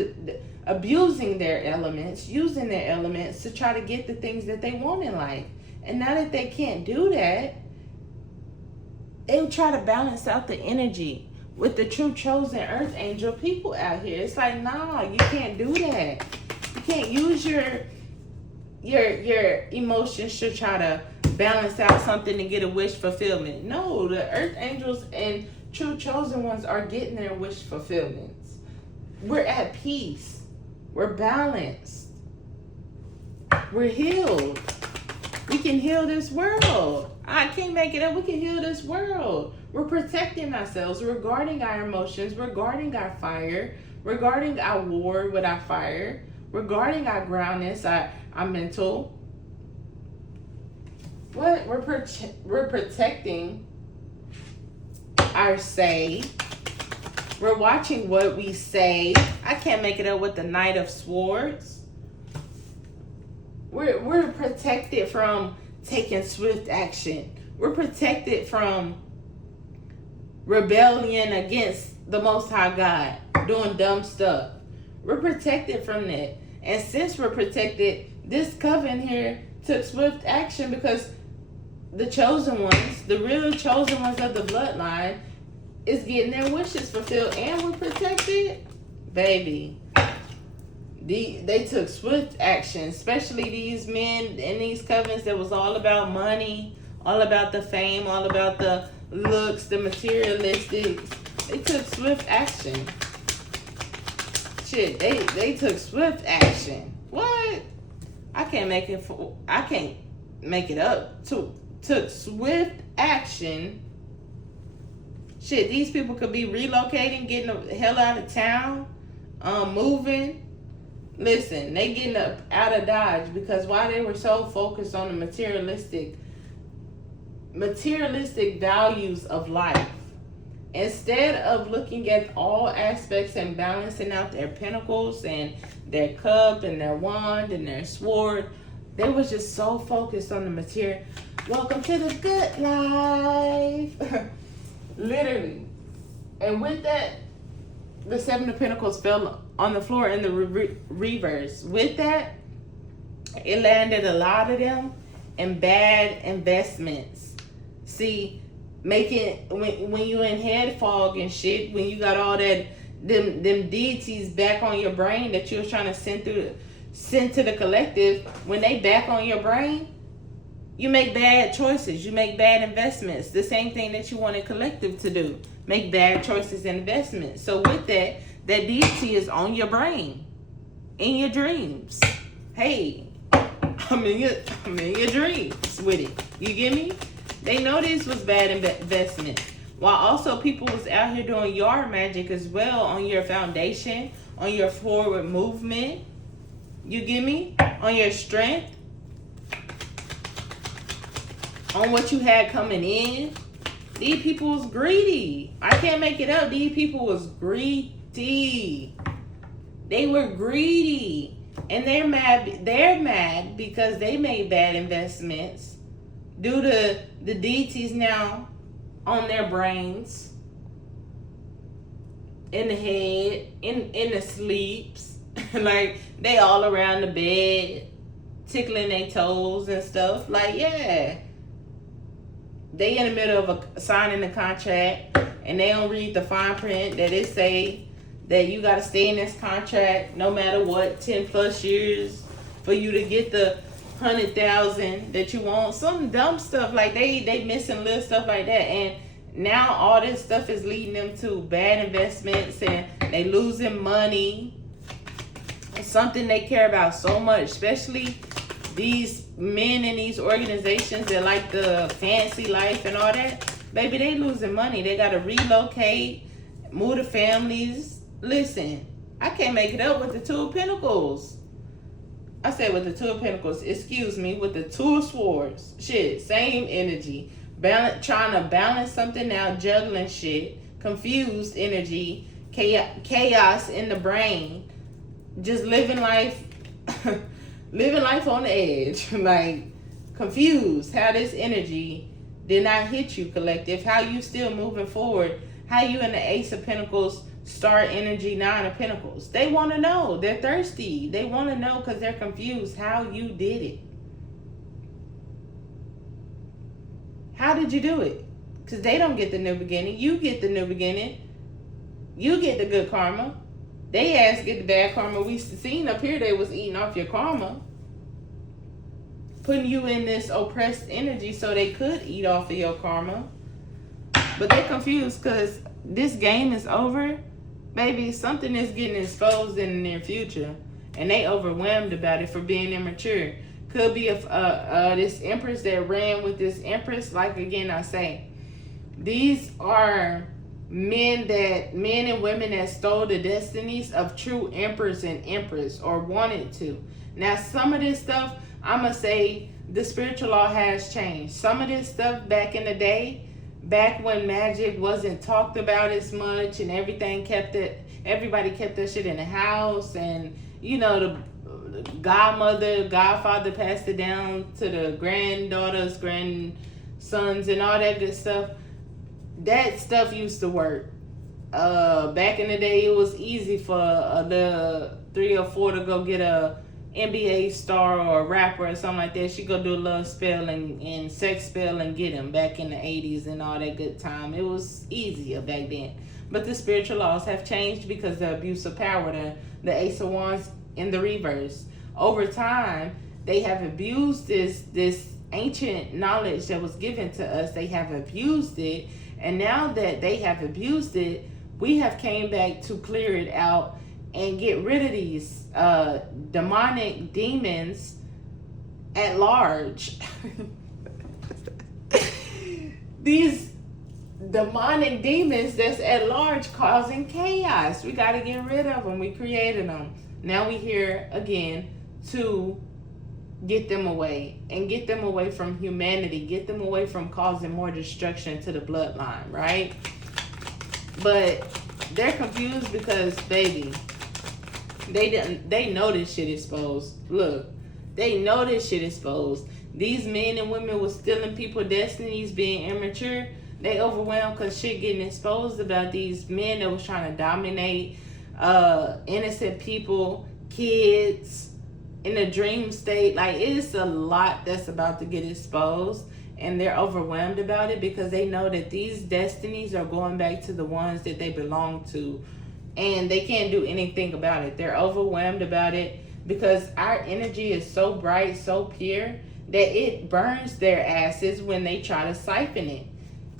abusing their elements, using their elements to try to get the things that they want in life. And now that they can't do that, they try to balance out the energy with the true chosen earth angel people out here. It's like, nah, you can't do that. You can't use your emotions to try to balance out something to get a wish fulfillment. No, the earth angels and true chosen ones are getting their wish fulfillments. We're at peace. We're balanced. We're healed. We can heal this world. I can't make it up. We can heal this world. We're protecting ourselves, regarding our emotions, regarding our fire, regarding our war with our fire, regarding our groundness, our mental. What? We're protecting our say. We're watching what we say. I can't make it up with the Knight of Swords. We're protected from taking swift action. We're protected from rebellion against the Most High God, doing dumb stuff. We're protected from that. And since we're protected, this coven here took swift action because the chosen ones, the real chosen ones of the bloodline, is getting their wishes fulfilled, and we're protected. Baby, they took swift action, especially these men in these covens that was all about money, all about the fame, all about the looks, the materialistic. They took swift action. Shit, they took swift action. What? I can't make it up. Took swift action. Shit, these people could be relocating, getting the hell out of town, moving. Listen, they getting up out of Dodge because while they were so focused on the materialistic values of life, instead of looking at all aspects and balancing out their pentacles and their cup and their wand and their sword, they was just so focused on the material. Welcome to the good life. Literally. And with that, the Seven of Pentacles fell on the floor in the reverse. With that, it landed a lot of them in bad investments. See, when you in head fog and shit, when you got all that them deities back on your brain that you was trying to send to the collective, when they back on your brain, you make bad choices. You make bad investments. The same thing that you wanted collective to do. Make bad choices and investments. So with that deity is on your brain. in your dreams. Hey, I'm in your dreams with it. You get me? They know this was bad investment. While also people was out here doing yard magic as well on your foundation, on your forward movement. You get me? On your strength. On what you had coming in. These people was greedy. I can't make it up. These people was greedy. They were greedy. And they're mad because they made bad investments due to the deities now on their brains, in the head, in the sleeps. Like, they all around the bed, tickling their toes and stuff. Like, yeah. They in the middle of signing a contract, and they don't read the fine print that it say that you got to stay in this contract no matter what, 10 plus years for you to get the 100,000 that you want. Some dumb stuff, like they missing little stuff like that. And now all this stuff is leading them to bad investments, and they losing money. It's something they care about so much, especially these men in these organizations that like the fancy life and all that. Baby, they losing money. They got to relocate, move the families. Listen, I can't make it up with the Two of Pentacles. I said with the Two of Pentacles, excuse me, with the Two of Swords. Shit, same energy. Trying to balance something out, juggling shit, confused energy, chaos in the brain, just living life, living life on the edge, like confused how this energy did not hit you, collective, how you still moving forward, how you in the Ace of Pentacles, Star energy, Nine of Pentacles. They want to know. They're thirsty. They want to know because they're confused how you did it. How did you do it? Because they don't get the new beginning. You get the new beginning. You get the good karma. They ass get the bad karma. We seen up here they was eating off your karma. Putting you in this oppressed energy so they could eat off of your karma. But they're confused because this game is over. Baby, something is getting exposed in the near future. And they overwhelmed about it for being immature. Could be this empress that ran with this empress. Like again, I say, these are men and women that stole the destinies of true emperors and empress, or wanted to. Now, some of this stuff, I'm going to say the spiritual law has changed. Some of this stuff back in the day, back when magic wasn't talked about as much and everybody kept that shit in the house, and you know, the godfather passed it down to the granddaughters, grandsons, and all that good stuff. That stuff used to work. Back in the day, it was easy for the 3 or 4 to go get a NBA star or a rapper or something like that. She go do a love spell and sex spell and get him back in the 80s and all that good time. It was easier back then. But the spiritual laws have changed because the abuse of power, the Ace of Wands in the reverse. Over time, they have abused this ancient knowledge that was given to us. They have abused it. And now that they have abused it, we have came back to clear it out and get rid of these demonic demons at large. These demonic demons that's at large causing chaos. We got to get rid of them. We created them. Now we here again to get them away, and get them away from humanity, get them away from causing more destruction to the bloodline, right? But they're confused because, baby, they know this shit exposed. Look, they know this shit exposed. These men and women was stealing people's destinies, being immature. They overwhelmed because shit getting exposed about these men that was trying to dominate innocent people, kids, in a dream state. Like, it is a lot that's about to get exposed, and they're overwhelmed about it because they know that these destinies are going back to the ones that they belong to, and they can't do anything about it. They're overwhelmed about it because our energy is so bright, so pure, that it burns their asses when they try to siphon it.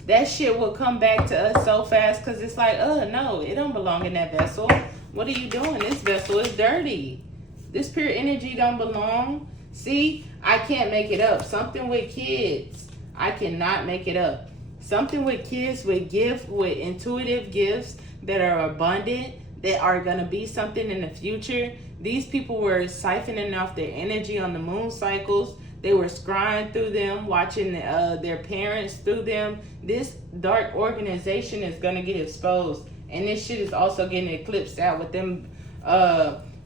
That shit will come back to us so fast because it's like, oh no, it don't belong in that vessel. What are you doing? This vessel is dirty. This pure energy don't belong. See, I can't make it up. Something with kids, I cannot make it up. Something with kids with intuitive gifts that are abundant, that are gonna be something in the future. These people were siphoning off their energy on the moon cycles. They were scrying through them, watching their parents through them. This dark organization is gonna get exposed, and this shit is also getting eclipsed out with them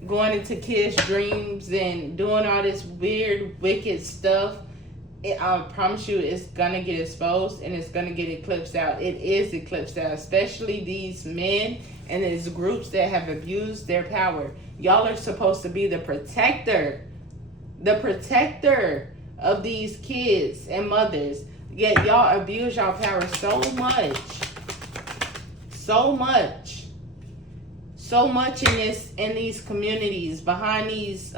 going into kids' dreams and doing all this weird, wicked stuff. I promise you, it's gonna get exposed and it's gonna get eclipsed out. It is eclipsed out, especially these men and these groups that have abused their power. Y'all are supposed to be the protector of these kids and mothers. Yet y'all abuse y'all power so much in these communities, behind these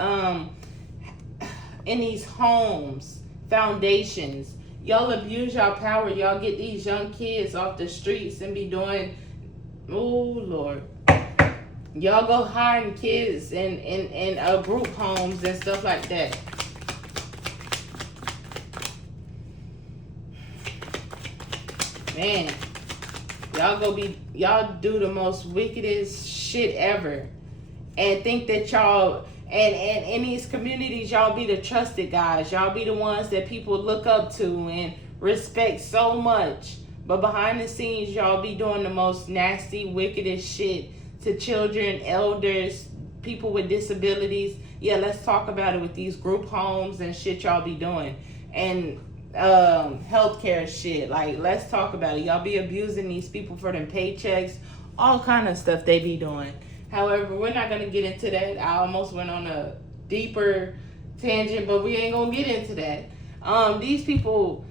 in these homes, foundations. Y'all abuse y'all power. Y'all get these young kids off the streets and be doing, oh Lord. Y'all go hiding kids in group homes and stuff like that. Man, y'all do the most wickedest shit ever, and think that y'all and in these communities, y'all be the trusted guys. Y'all be the ones that people look up to and respect so much. But behind the scenes, y'all be doing the most nasty, wickedest shit to children, elders, people with disabilities. Yeah, let's talk about it with these group homes and shit y'all be doing. And healthcare shit. Like, let's talk about it. Y'all be abusing these people for them paychecks, all kind of stuff they be doing. However, we're not gonna get into that. I almost went on a deeper tangent, but we ain't gonna get into that. These people,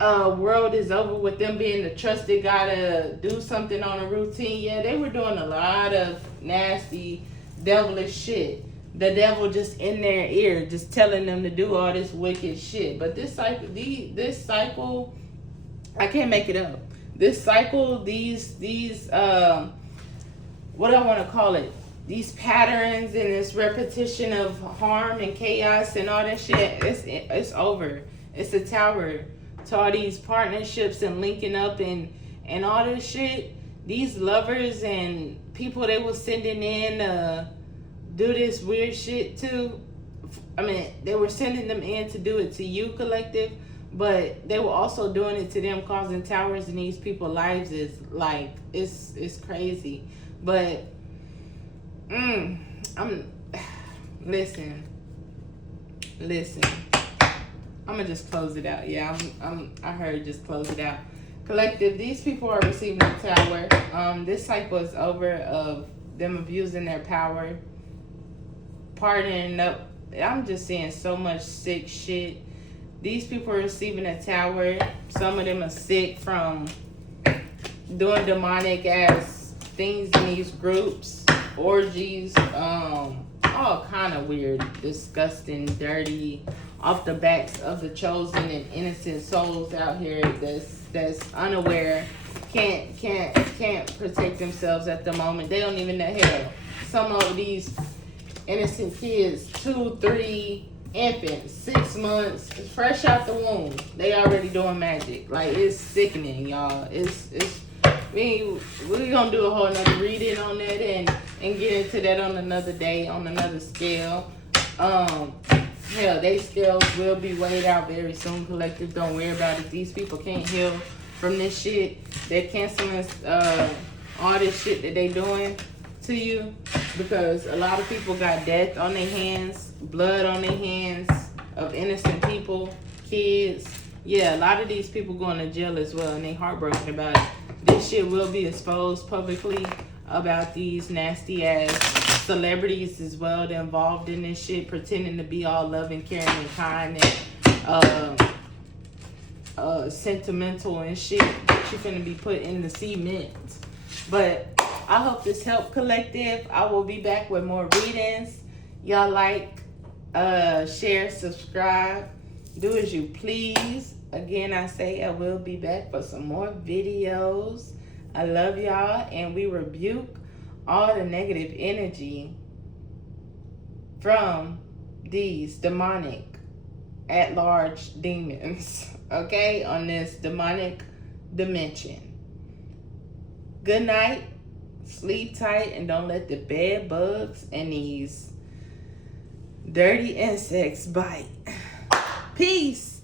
world is over with them being the trusted guy to do something on a routine. Yeah, they were doing a lot of nasty, devilish shit. The devil just in their ear, just telling them to do all this wicked shit. But this cycle, I can't make it up. This cycle, these what I want to call it, these patterns and this repetition of harm and chaos and all that shit, it's over. It's a tower to all these partnerships and linking up and all this shit. These lovers and people they were sending in do this weird shit too. I mean, they were sending them in to do it to you, collective, but they were also doing it to them, causing towers in these people's lives. Is like, it's crazy. But listen. I'm gonna just close it out. Yeah, I heard just close it out. Collective, these people are receiving the tower. This cycle is over of them abusing their power, partying up. I'm just seeing so much sick shit. These people are receiving a tower. Some of them are sick from doing demonic ass things in these groups, orgies, all kind of weird, disgusting, dirty, off the backs of the chosen and innocent souls out here that's unaware, can't protect themselves at the moment. They don't even know. Hell, some of these innocent kids, 2, 3 infants, 6 months, fresh out the womb, they already doing magic. Like, it's sickening, y'all. We're gonna do a whole nother reading on that and get into that on another day, on another scale. Hell, they scales will be weighed out very soon, collective. Don't worry about it. These people can't heal from this shit. They're canceling all this shit that they doing to you, because a lot of people got death on their hands, blood on their hands of innocent people, kids. Yeah, a lot of these people going to jail as well, and they heartbroken about it. This shit will be exposed publicly about these nasty ass celebrities as well. They're involved in this shit, pretending to be all loving, caring, and kind, and sentimental and shit. She's gonna be put in the cement. But I hope this helped, collective. I will be back with more readings. Y'all like, share, subscribe, do as you please. Again, I say I will be back for some more videos. I love y'all, and we rebuke all the negative energy from these demonic at-large demons, okay, on this demonic dimension. Good night, sleep tight, and don't let the bed bugs and these dirty insects bite. Peace.